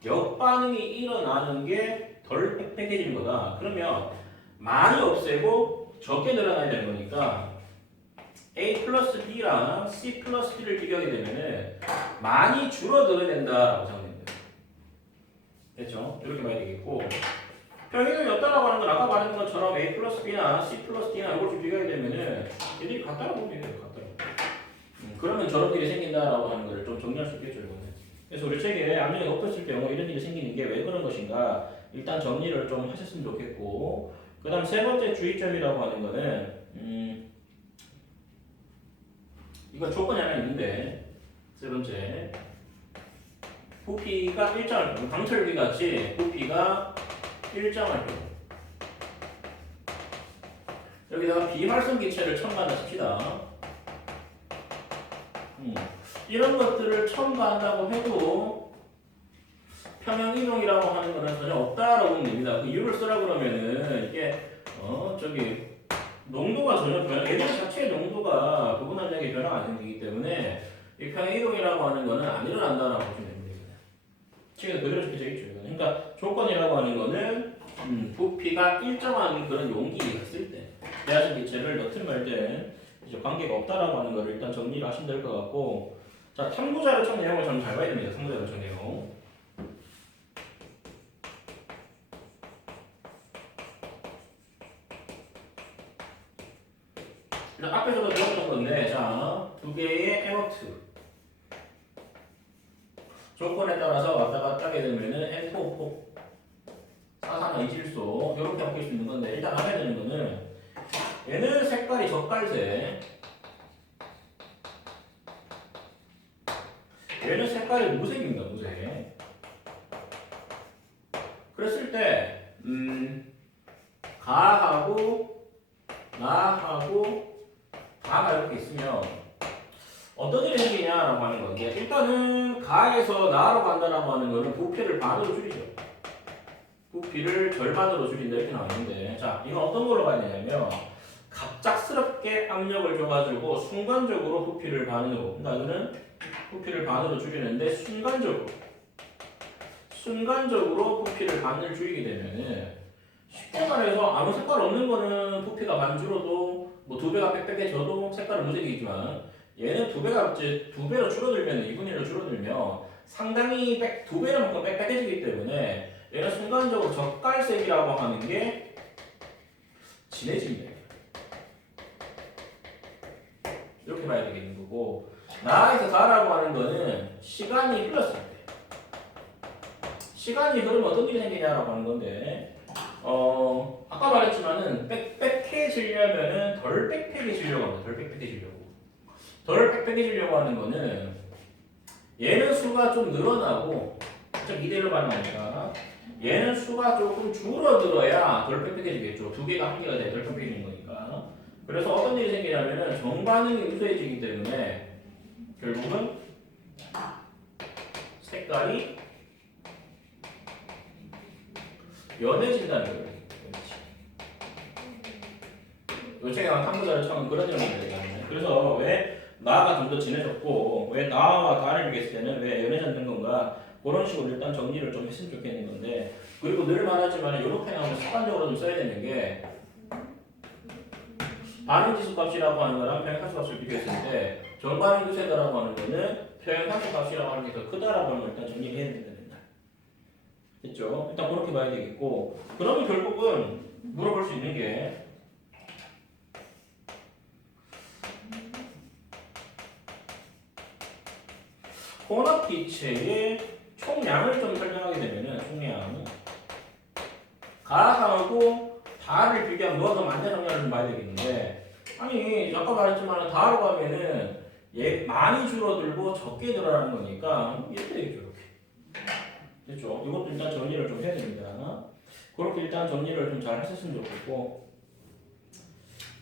역반응이 일어나는 게 덜 빽빽해지는 거다. 그러면 많이 없애고 적게 늘어나야 되는 거니까 A 플러스 B랑 C 플러스 D를 비교하게 되면은 많이 줄어들어야 된다라고 생각됩니다. 됐죠? 이렇게 봐야 되겠고, 평행이동이 없다라고 하는 건 아까 말한 것처럼 A 플러스 B나 C 플러스 D나 이걸 좀 비교하게 되면은 얘들이 같다라고 보면 돼요. 같다라고. 그러면 저런 일이 생긴다라고 하는 거를 좀 정리할 수 있겠죠, 이거는. 그래서 우리 책에 압력이 높았을 경우 이런 일이 생기는 게 왜 그런 것인가 일단 정리를 좀 하셨으면 좋겠고, 그 다음 세 번째 주의점이라고 하는 거는 이거 조건이 하나 있는데, 세 번째 부피가 일정할 경우, 강철비 같이 부피가 일정할 경우 여기다가 비활성 기체를 첨가한다 칩시다. 이런 것들을 첨가한다고 해도 평형이동이라고 하는 거는 전혀 없다라고 보면 됩니다. 그 이유를 쓰라 그러면은 이게 저기 농도가 전혀 변화, 얘들 자체의 농도가 부분한량의 변화가 안 생기기 때문에 이 평행이동이라고 하는 거는 안 일어난다라고 보시면 됩니다. 책에 그대로 적혀져 있죠. 그러니까 조건이라고 하는 거는 부피가 일정한 그런 용기가 있을 때, 대하신 기체를 넣든 말든 이제 관계가 없다라고 하는 거를 일단 정리를 하시면 될 것 같고, 자 탐구자료 청 내용을 좀 잘 봐야 됩니다. 탐구자료 청 내용. 앞에서도 배웠던 건데, 자, 두 개의 에너트 조건에 따라서 왔다 갔다 하게 되면은 N4, 사산화 이질소 이렇게 바뀔 수 있는 건데, 일단 알아야 되는 거는 얘는 색깔이 젓갈색, 얘는 색깔이 무색입니다. 무색. 그랬을 때 가하고 나하고 가가 이렇게 있으면 어떤 일이 생기냐라고 하는 건데, 일단은 가에서 나로 간다라고 하는 거는 부피를 반으로 줄이죠. 부피를 절반으로 줄인다 이렇게 나왔는데, 자 이건 어떤 걸로 봐야 되냐면 갑작스럽게 압력을 줘가지고 순간적으로 부피를 반으로, 그러니까 이거는 부피를 반으로 줄이는데 순간적으로 부피를 반을 줄이게 되면은, 쉽게 말해서 아무 색깔 없는 거는 부피가 반 줄어도 뭐 두 배가 빽빽해져도 색깔은 무색이지만, 얘는 두 배로 줄어들면 2분의 1로 줄어들면 상당히 두 배만큼 빽빽해지기 때문에 얘는 순간적으로 젓갈색이라고 하는 게 진해집니다. 이렇게 봐야 되겠는 거고, 나에서 가라고 하는 거는 시간이 흘렀을 때, 시간이 흐르면 어떤 일이 생기냐라고 하는 건데, 아까 말했지만은 빽빽해지려면은 덜 빽빽해지려고 합니다. 덜 빽빽해지려고 하는 거는 얘는 수가 좀 늘어나고, 좀 이대로 반응하니까 얘는 수가 조금 줄어들어야 덜 빽빽해지겠죠. 두 개가 한 개가 돼야 덜 빽빽해지는 거니까. 그래서 어떤 일이 생기냐면은 정반응이 우수해지기 때문에 결국은 색깔이 연해진다는 거예요. 요 책에 나온 탐구자료 청은 그런 내용을 얘기하는데, 그래서 왜 나가 좀 더 진해졌고 왜 나와 다를 비교했을 때는 왜 연해졌는 건가, 그런 식으로 일단 정리를 좀 했으면 좋겠는 건데, 그리고 늘 말하지만 이렇게 나오면 습관적으로 좀 써야 되는 게, 반응지수 값이라고 하는 거랑 평행상수 값을 비교했을 때 정반응 유세다라고 하는 거는 평행상수 값이라고 하는 게 더 크다라고 하는 걸 일단 정리해야 된다. 됐죠? 일단 그렇게 봐야 되겠고, 그러면 결국은 물어볼 수 있는 게, 혼합 기체의 총량을 좀 설명하게 되면은, 총량 가하고 다를 비교하면 뭐가 더 많냐 적냐를 좀 봐야 되겠는데, 아니 아까 말했지만 다로 가면은 얘 많이 줄어들고 적게 늘어나는 거니까 이렇게 되겠죠. 이렇게. 됐죠? 이것도 일단 정리를 좀 해야 됩니다. 그렇게 일단 정리를 좀 잘 하셨으면 좋겠고,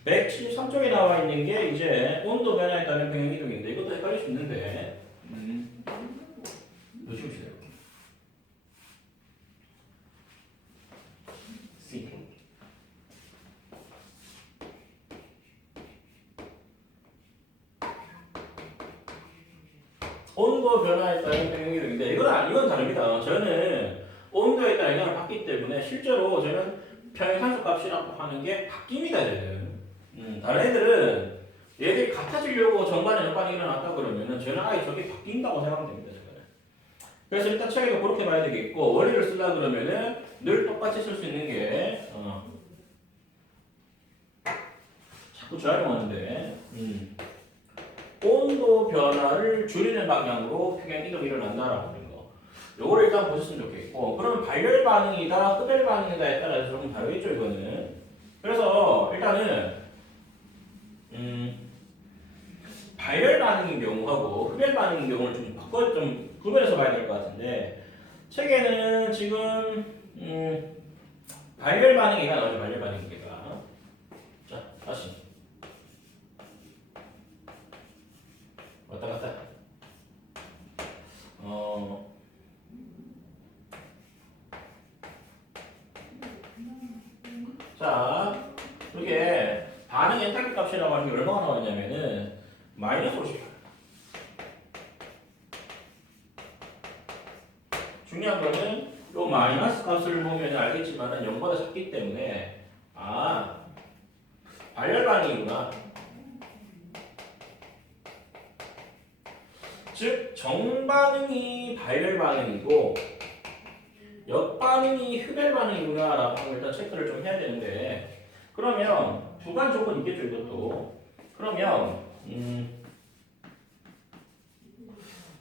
173쪽에 나와 있는 게 이제 온도 변화에 따른 평형 이동인데 이것도 헷갈릴 수 있는데 보시봅시다. C. 온도 변화에 따른 평형 이동인데 이건 다릅니다. 저는 온도에 따라 영향을 받기 때문에 실제로 저는 평행상수 값이라고 하는 게 바뀝니다. 다른 애들은 얘들이 같아지려고 정반에 역반이 일어났다 그러면은 저는 아예 저게 바뀐다고 생각하면 됩니다. 저는. 그래서 일단 책에도 그렇게 봐야 되겠고 원리를 쓰려 그러면은 늘 똑같이 쓸 수 있는 게 자꾸 재활용하는데 온도 변화를 줄이는 방향으로 평행 이동이 일어난다라고 하는 거. 요거를 일단 보셨으면 좋겠고 그러면 발열 반응이다 흡열 반응이다에 따라서 좀 다르겠죠 이거는. 그래서 일단은 발열 반응인 경우하고 흡열 반응인 경우를 좀 구별해서 봐야 될 것 같은데 책에는 지금 발열 반응이가 나오죠. 발열 반응이가. 자 다시 왔다 갔다. 자 이렇게 반응 엔탈피 값이라고 하는 게 얼마나 나왔냐면은 마이너스 50. 중요한 거는 요 마이너스 값을 보면 알겠지만은 0보다 작기 때문에 발열 반응이구나. 즉 정반응이 발열 반응이고 역반응이 흡열 반응이구나라고 하는 걸 일단 체크를 좀 해야 되는데 그러면 두 가지 조건 있겠죠 이것도. 그러면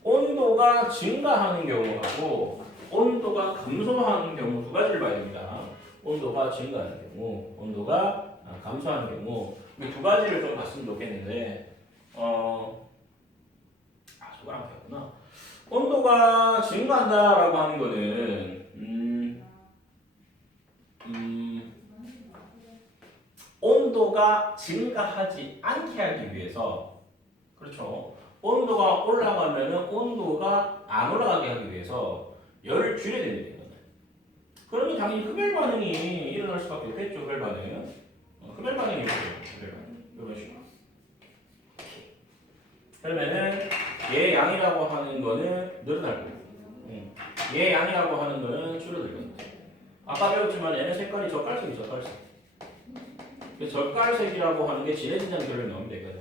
온도가 증가하는 경우하고 온도가 감소하는 경우 두 가지를 봐야 됩니다. 온도가 증가하는 경우, 온도가 감소하는 경우 이 두 가지를 좀 봤으면 좋겠는데 저거랑 같구나. 온도가 증가한다라고 하는 거는 온도가 증가하지 않게 하기 위해서 그렇죠. 온도가 올라가면은 온도가 안 올라가게 하기 위해서 열을 줄여야 됩니다. 이거는. 그러면 당연히 흡열 반응이 일어날 수밖에 없겠죠. 흡열 반응. 흡열 반응이 이렇게 흡열 반응. 이런 식으로. 그러면은 얘 양이라고 하는 거는 늘어날 거고, 얘 양이라고 하는 거는 줄어들 겁니다. 아까 배웠지만 얘는 색깔이 젓갈색이죠, 젓갈색. 그래서 젓갈색이라고 하는 게 진해진다는 결론이 나오면 되거든.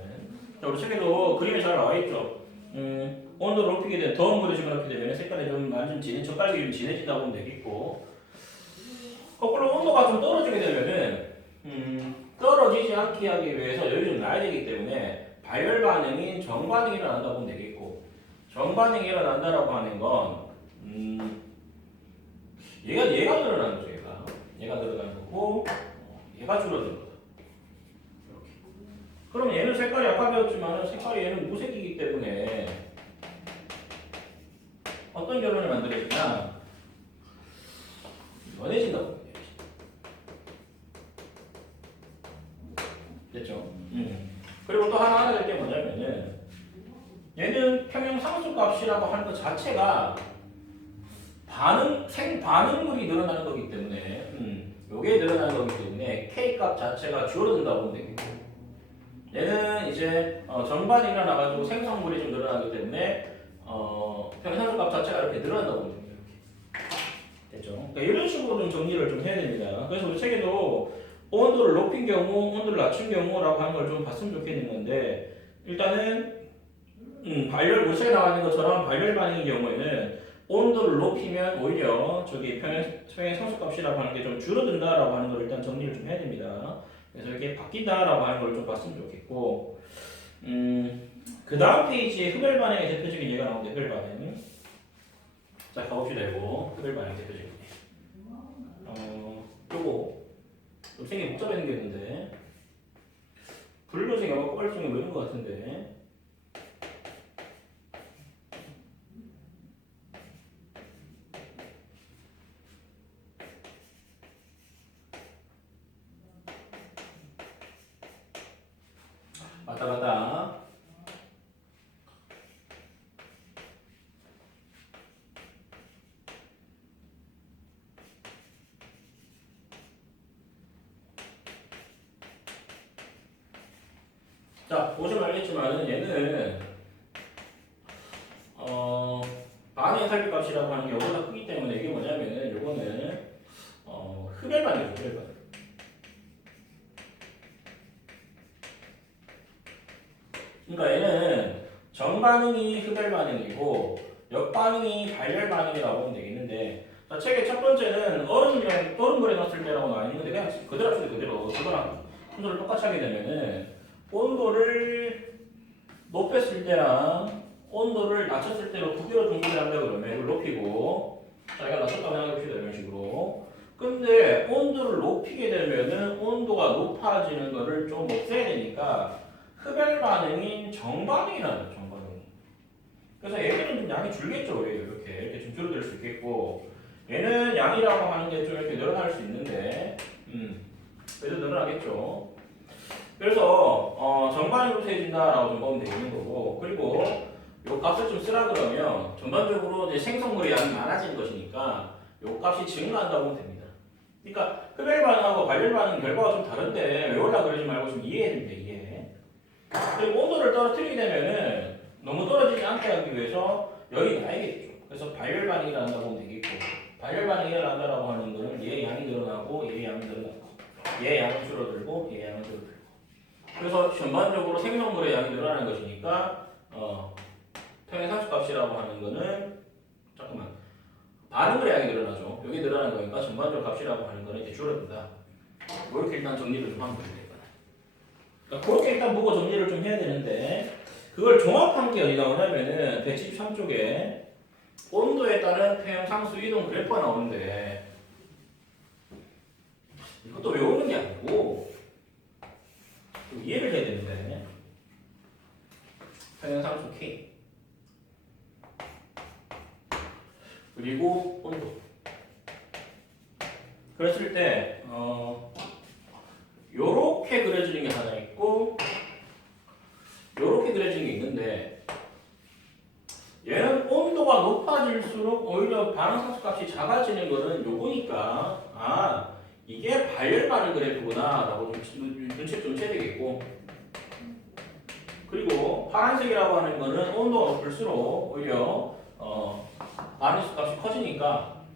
자, 우리 책에도 그림이 잘 나와 있죠. 온도를 높이게 되면 더운 물에 집어넣게 되면 색깔이 좀 완전 진해, 젓갈색이 좀 진해진다고 보면 되겠고, 거꾸로 온도가 좀 떨어지게 되면은 떨어지지 않게 하기 위해서 열이 좀 나야 되기 때문에 발열 반응인 정반응이 일어난다고 보면 되겠고, 정반응이 일어난다라고 하는 건 얘가 늘어나는 거죠. 얘가 늘어나는 거고 얘가 줄어드는 거다. 이렇게. 그럼 얘는 색깔이 아까 배웠지만 색깔이 얘는 무색이기 때문에 어떤 결론을 만들어지냐? 연해진다고 봅니다. 됐죠? 그리고 또 하나 알아야 될 게 뭐냐면은 얘는 평형 상수 값이라고 하는 것 자체가 반응물이 늘어나는 거기 때문에 요게 늘어나는 거기 때문에 K 값 자체가 줄어든다고 보면 되겠고 얘는 이제 전반이 일어나가지고 생성물이 좀 늘어나기 때문에 평형상수 값 자체가 이렇게 늘어난다고 보면 됩니다. 이렇게. 됐죠? 그러니까 이런 식으로 좀 정리를 좀 해야 됩니다. 그래서 우리 책에도 온도를 높인 경우, 온도를 낮춘 경우라고 하는 걸 좀 봤으면 좋겠는 건데 일단은 우리 책에 나와 있는 것처럼 발열 반응의 경우에는 온도를 높이면 오히려 저기 평행 상수값이라고 하는 게 좀 줄어든다라고 하는 걸 일단 정리를 좀 해야 됩니다. 그래서 이게 바뀐다라고 하는 걸 좀 봤으면 좋겠고, 그 다음 페이지에 흡열 반응의 대표적인 예가 나오는데 흡열 반응. 자 가봅시다 이거 흡열 반응 대표적인 예. 요거 좀 생긴 복잡해 생겼는데 불교생 영어 꼬발성이 뭐 이런 것 같은데. 왔다 갔다. 자, 보시면 알겠지만은 얘는 반의 살피값이라고 하는 게 이거보다 크기 때문에 이게 뭐냐면은 요거는 흡열반이죠, 흡열반. 그러니까 얘는 정반응이 흡열반응이고 역반응이 발열반응이라고 보면 되겠는데, 자, 책의 첫 번째는 얼음물에 넣었을 때라고 나와 있는데 그냥 그대로 쓰면 그대로 그거랑 순서를 똑같이 하게 되면은 온도를 높였을 때랑 온도를 낮췄을 때로 두 개로 분리를 한다고 그러면 이걸 높이고, 자, 이거 낮췄다고 생각해봅시다. 이런 식으로. 근데 온도를 높이게 되면은 온도가 높아지는 거를 좀 없애야 되니까 흡열 반응인 정반응이라는 거죠, 정반응. 그래서 얘들은 좀 양이 줄겠죠, 이렇게 좀 줄어들 수 있겠고, 얘는 양이라고 하는 게 좀 이렇게 늘어날 수 있는데, 그래도 늘어나겠죠. 그래서 정반응으로 세진다라고 좀 보면 되는 거고, 그리고 요 값을 좀 쓰라 그러면 전반적으로 이제 생성물의 양이 많아지는 것이니까 요 값이 증가한다고 보면 됩니다. 그러니까 흡열 반응하고 발열 반응 결과가 좀 다른데 외우려고 그러지 말고 좀 이해해야 됩니다. 이해. 그리고 온도를 떨어뜨리게 되면은 너무 떨어지지 않게 하기 위해서 열이 나야겠죠. 그래서 발열 반응이 일어난다고 보면 되겠고, 발열 반응이 일어난다라고 하는 거는 얘 양이 늘어나고 얘 양이 늘어나고 얘 양은 줄어들고 얘 양은 줄어들고, 그래서 전반적으로 생성물의 양이 늘어나는 것이니까 평행상수값이라고 하는 거는 반응물의 양이 늘어나죠. 여기 늘어나는 거니까 전반적 값이라고 하는 거는 이제 줄어든다. 이렇게 일단 정리를 좀 하면 됩니다. 그러니까 그렇게 일단 보고 정리를 좀 해야 되는데, 그걸 종합한 게 어디 나오냐면은 173쪽에 온도에 따른 평형상수 이동 그래프가 나오는데, 이것도 외우는 게 아니고 좀 이해를 해야 되는데, 평형상수 K 그리고 온도. 그랬을 때 요렇게 그려지는 게 하나 있고 요렇게 그려지는 게 있는데, 얘는 온도가 높아질수록 오히려 반응상수 값이 작아지는 거는 요거니까 이게 발열 반응 그래프구나 라고 좀 눈치 좀 채야 되겠고, 그리고 파란색이라고 하는 거는 온도가 높을수록 오히려 반응수 값이 커지니까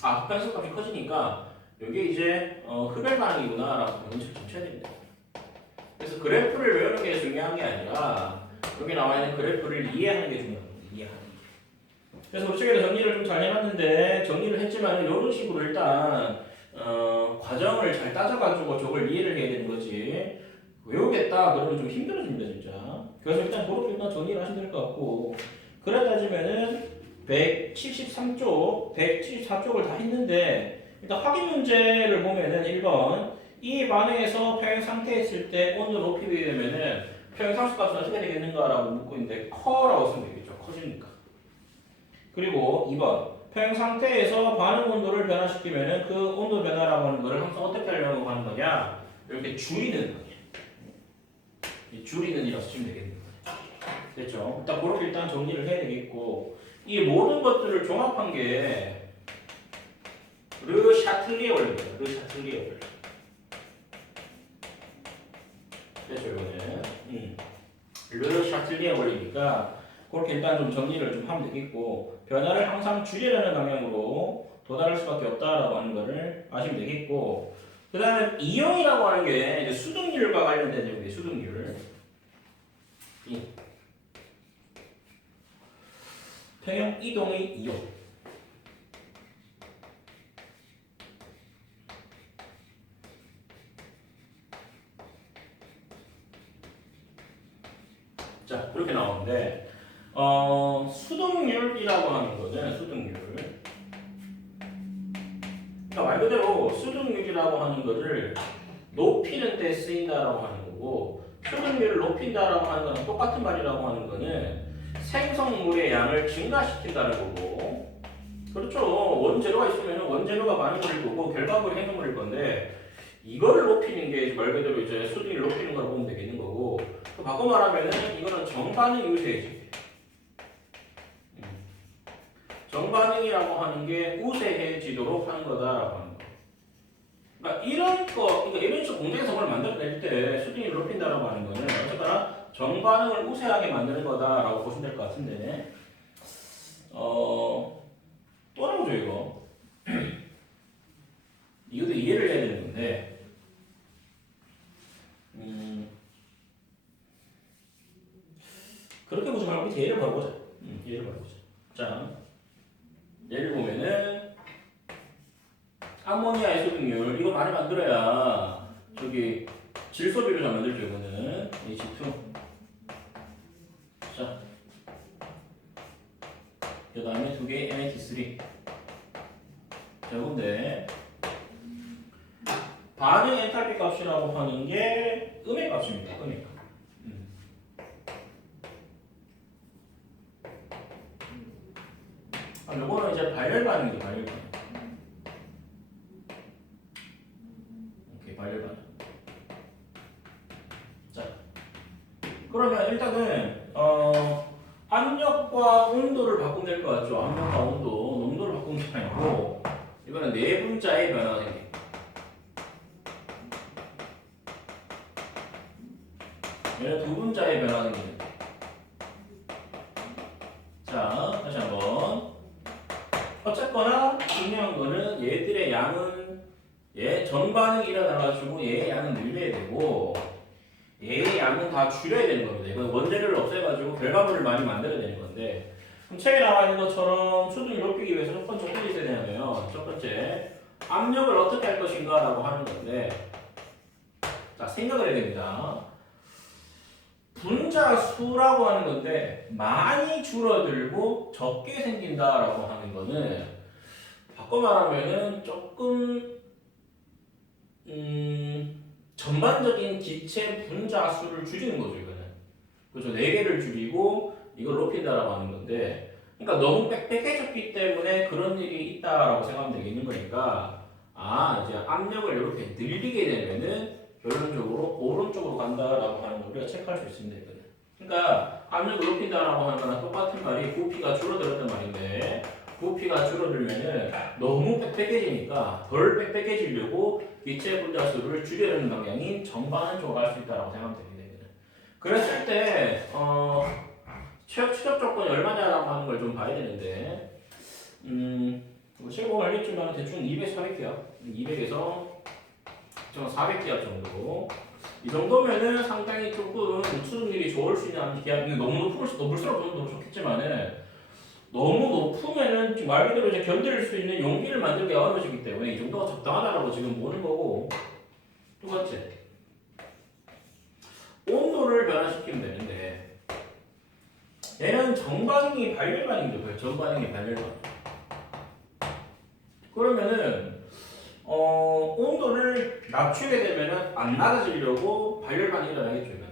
반응수 값이 커지니까 이게 이제 흡열 반응이구나 라고 눈치 좀 채야 됩니다. 그래서 그래프를 외우는 게 중요한 게 아니라 여기 나와 있는 그래프를 이해하는 게 중요합니다. 이해하는 게. 그래서 우리 책에도 정리를 좀 잘 해놨는데, 정리를 했지만 이런 식으로 일단 과정을 잘 따져가지고 저걸 이해를 해야 되는 거지, 외우겠다 그러면 좀 힘들어집니다 진짜. 그래서 일단 그렇게 일단 정리를 하시면 될 것 같고, 그래 따지면은 174쪽을 다 했는데, 일단 확인 문제를 보면은 1번 이 반응에서 평형 상태했을 때 온도 높이게 되면은 평형상수 값은 어떻게 되겠는가라고 묻고 있는데 커라고 쓰면 되겠죠. 커지니까. 그리고 2번 평형 상태에서 반응 온도를 변화시키면은 그 온도 변화라고 하는 거를 항상 어떻게 하려고 하는 거냐, 이렇게 줄이는 거냐. 줄이는 이라고 쓰시면 되겠네요. 됐죠? 일단 그렇게 일단 정리를 해야 되겠고, 이 모든 것들을 종합한 게 르 샤틀리에 원리입니다. 르 샤틀리에 원리. 됐죠, 이거는. 르 샤틀리에 원리니까 그렇게 일단 좀 정리를 좀 하면 되겠고, 변화를 항상 줄이려는 방향으로 도달할 수밖에 없다라고 하는 거를 아시면 되겠고, 그 다음에 이용이라고 하는 게 이제 수등률과 관련된 내용이에요. 수등률. 평형 이동의 이용. 자, 그렇게 나오는데 수등률이라고 하는 거는 수등률. 그러니까 말 그대로 수등률이라고 하는 거를 높이는 때 쓰인다라고 하는 거고, 수등률을 높인다라고 하는 거는 똑같은 말이라고 하는 거는 생성물의 양을 증가시킨다는 거고, 그렇죠. 원재료가 있으면 원재료가 많이 걸릴 거고 결과물이 생성물일 건데, 이거를 높이는 게 말 그대로 이제 수등률을 높이는 걸 보면 되겠는 거고, 바꿔 말하면은 이거는 정반응 우세해지. 정반응이라고 하는 게 우세해지도록 하는 거다라고 하는 거. 그러니까 그러니까 이런 식으로 공정의 성분을 만들어낼 때 수준을 높인다라고 하는 거는 어쨌거나 정반응을 우세하게 만드는 거다라고 보시면 될 것 같은데, 또 나오죠 이거. 이것도 이해를 해야 되는 건데, 그렇게 보지 말고 예를 바로 보자. 예를 바로 보자. 자, 예를 보면은 암모니아의 소득률 이거 많이 만들어야 저기 질소비를 잘 만들죠. 이거는 H2. 자, 그 다음에 두 개의 NH3. 자, 근데 반응 엔탈피 값이라고 하는 게 음의 값입니다. 음의 값. 요거는 이제 발열 반응이죠. 발열 반응. 오케이, 발열 반응. 자, 그러면 일단은 압력과 온도를 바꾸면 될 것 같죠. 압력과 온도, 농도를 바꾸는 게 아니고 이거는 네 분자의 변화가 생깁니다. 얘는 두 분자의 변화가 생깁니다. 자, 다시 한번. 어쨌거나 중요한 거는 얘들의 양은 정반응이 일어나가지고 얘의 양은 늘려야 되고 얘의 양은 다 줄여야 되는 겁니다. 이건 원재료를 없애가지고 결과물을 많이 만들어야 되는 건데, 그럼 책에 나와 있는 것처럼 수준을 높이기 위해서 첫 번째 어떻게 있어야 되냐면, 첫 번째 압력을 어떻게 할 것인가라고 하는 건데, 자, 생각을 해야 됩니다. 분자 수라고 하는 건데 많이 줄어들고 적게 생긴다라고 하는 거는 바꿔 말하면은 조금 전반적인 기체 분자 수를 줄이는 거죠. 이거는 그렇죠. 4개를 줄이고 이걸 높인다라고 하는 건데, 그러니까 너무 빽빽해졌기 때문에 그런 일이 있다라고 생각하면 되겠는 거니까, 이제 압력을 이렇게 늘리게 되면은 결론적으로 오른쪽으로 간다라고 하는 걸 우리가 체크할 수 있습니다. 이거는. 그러니까 압력을 높인다라고 하는 거랑 똑같은 말이 부피가 줄어들었단 말인데, 부피가 줄어들면은 너무 빽빽해지니까 덜 빽빽해지려고 기체 분자 수를 줄여내는 방향인 정반응 쪽으로 갈 수 있다라고 생각하면 됩니다. 이거는. 그랬을 때 취업 조건이 얼마냐라고 하는 걸 좀 봐야 되는데, 실공 알겠지만 대충 200, 400기압, 200에서 400기압 정도. 이 정도면은 상당히 조금 수준률이 좋을 수 있는 기압이 너무 높을수록 더 좋겠지만은 너무 높으면은 말 그대로 이제 견딜 수 있는 용기를 만들기가 어려워지기 때문에 이 정도가 적당하다라고 지금 보는 거고, 두 번째 온도를 변화시키면 되는데 얘는 정반응이 발열 반응이죠. 정반응이 발열 반응. 그러면은 온도를 낮추게 되면은 안 낮아지려고 발열 반응이 일어나겠죠. 이거는.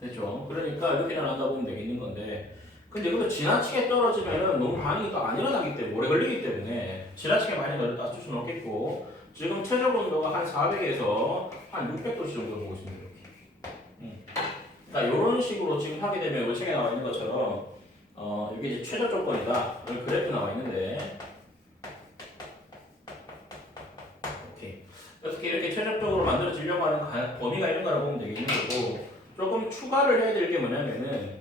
됐죠? 그러니까 이렇게 일어난다 보면 되겠는 건데, 근데 이것도 지나치게 떨어지면은 너무 반응이 또 안 일어나기 때문에 오래 걸리기 때문에 지나치게 많이 낮출 수는 없겠고, 지금 최저 온도가 한 400에서 한 600도씨 정도 보고 있습니다. 이렇게. 그러니까 이런 식으로 지금 하게 되면 이 책에 나와 있는 것처럼 이게 이제 최저 조건이다. 여기 그래프 나와 있는데, 어떻게 이렇게 최종적으로 만들어지려고 하는 범위가 있는 거라고 보면 되겠는 거고, 조금 추가를 해야 될 게 뭐냐면은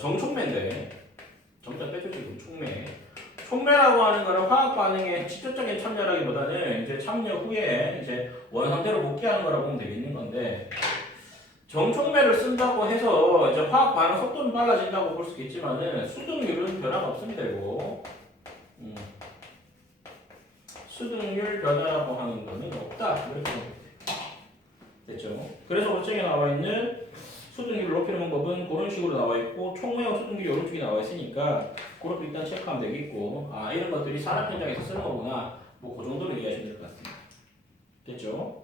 정촉매인데, 정답 빼줘. 지금 촉매. 촉매라고 하는 거는 화학 반응에 직접적인 참여라기보다는 이제 참여 후에 이제 원상태로 복귀하는 거라고 보면 되겠는 건데, 정촉매를 쓴다고 해서 이제 화학 반응 속도는 빨라진다고 볼 수 있겠지만은 수득률은 변화가 없습니다. 이거. 수득률 변화라고 하는 거는 없다. 이렇게 됐죠? 그래서 책에 나와 있는 수득률을 높이는 방법은 그런 식으로 나와 있고, 촉매와 수득률이 이런 쪽이 나와 있으니까 그것도 일단 체크하면 되겠고, 이런 것들이 산업 현장에서 쓰는 거구나. 뭐 그 정도로 이해하시면 될 것 같습니다. 됐죠?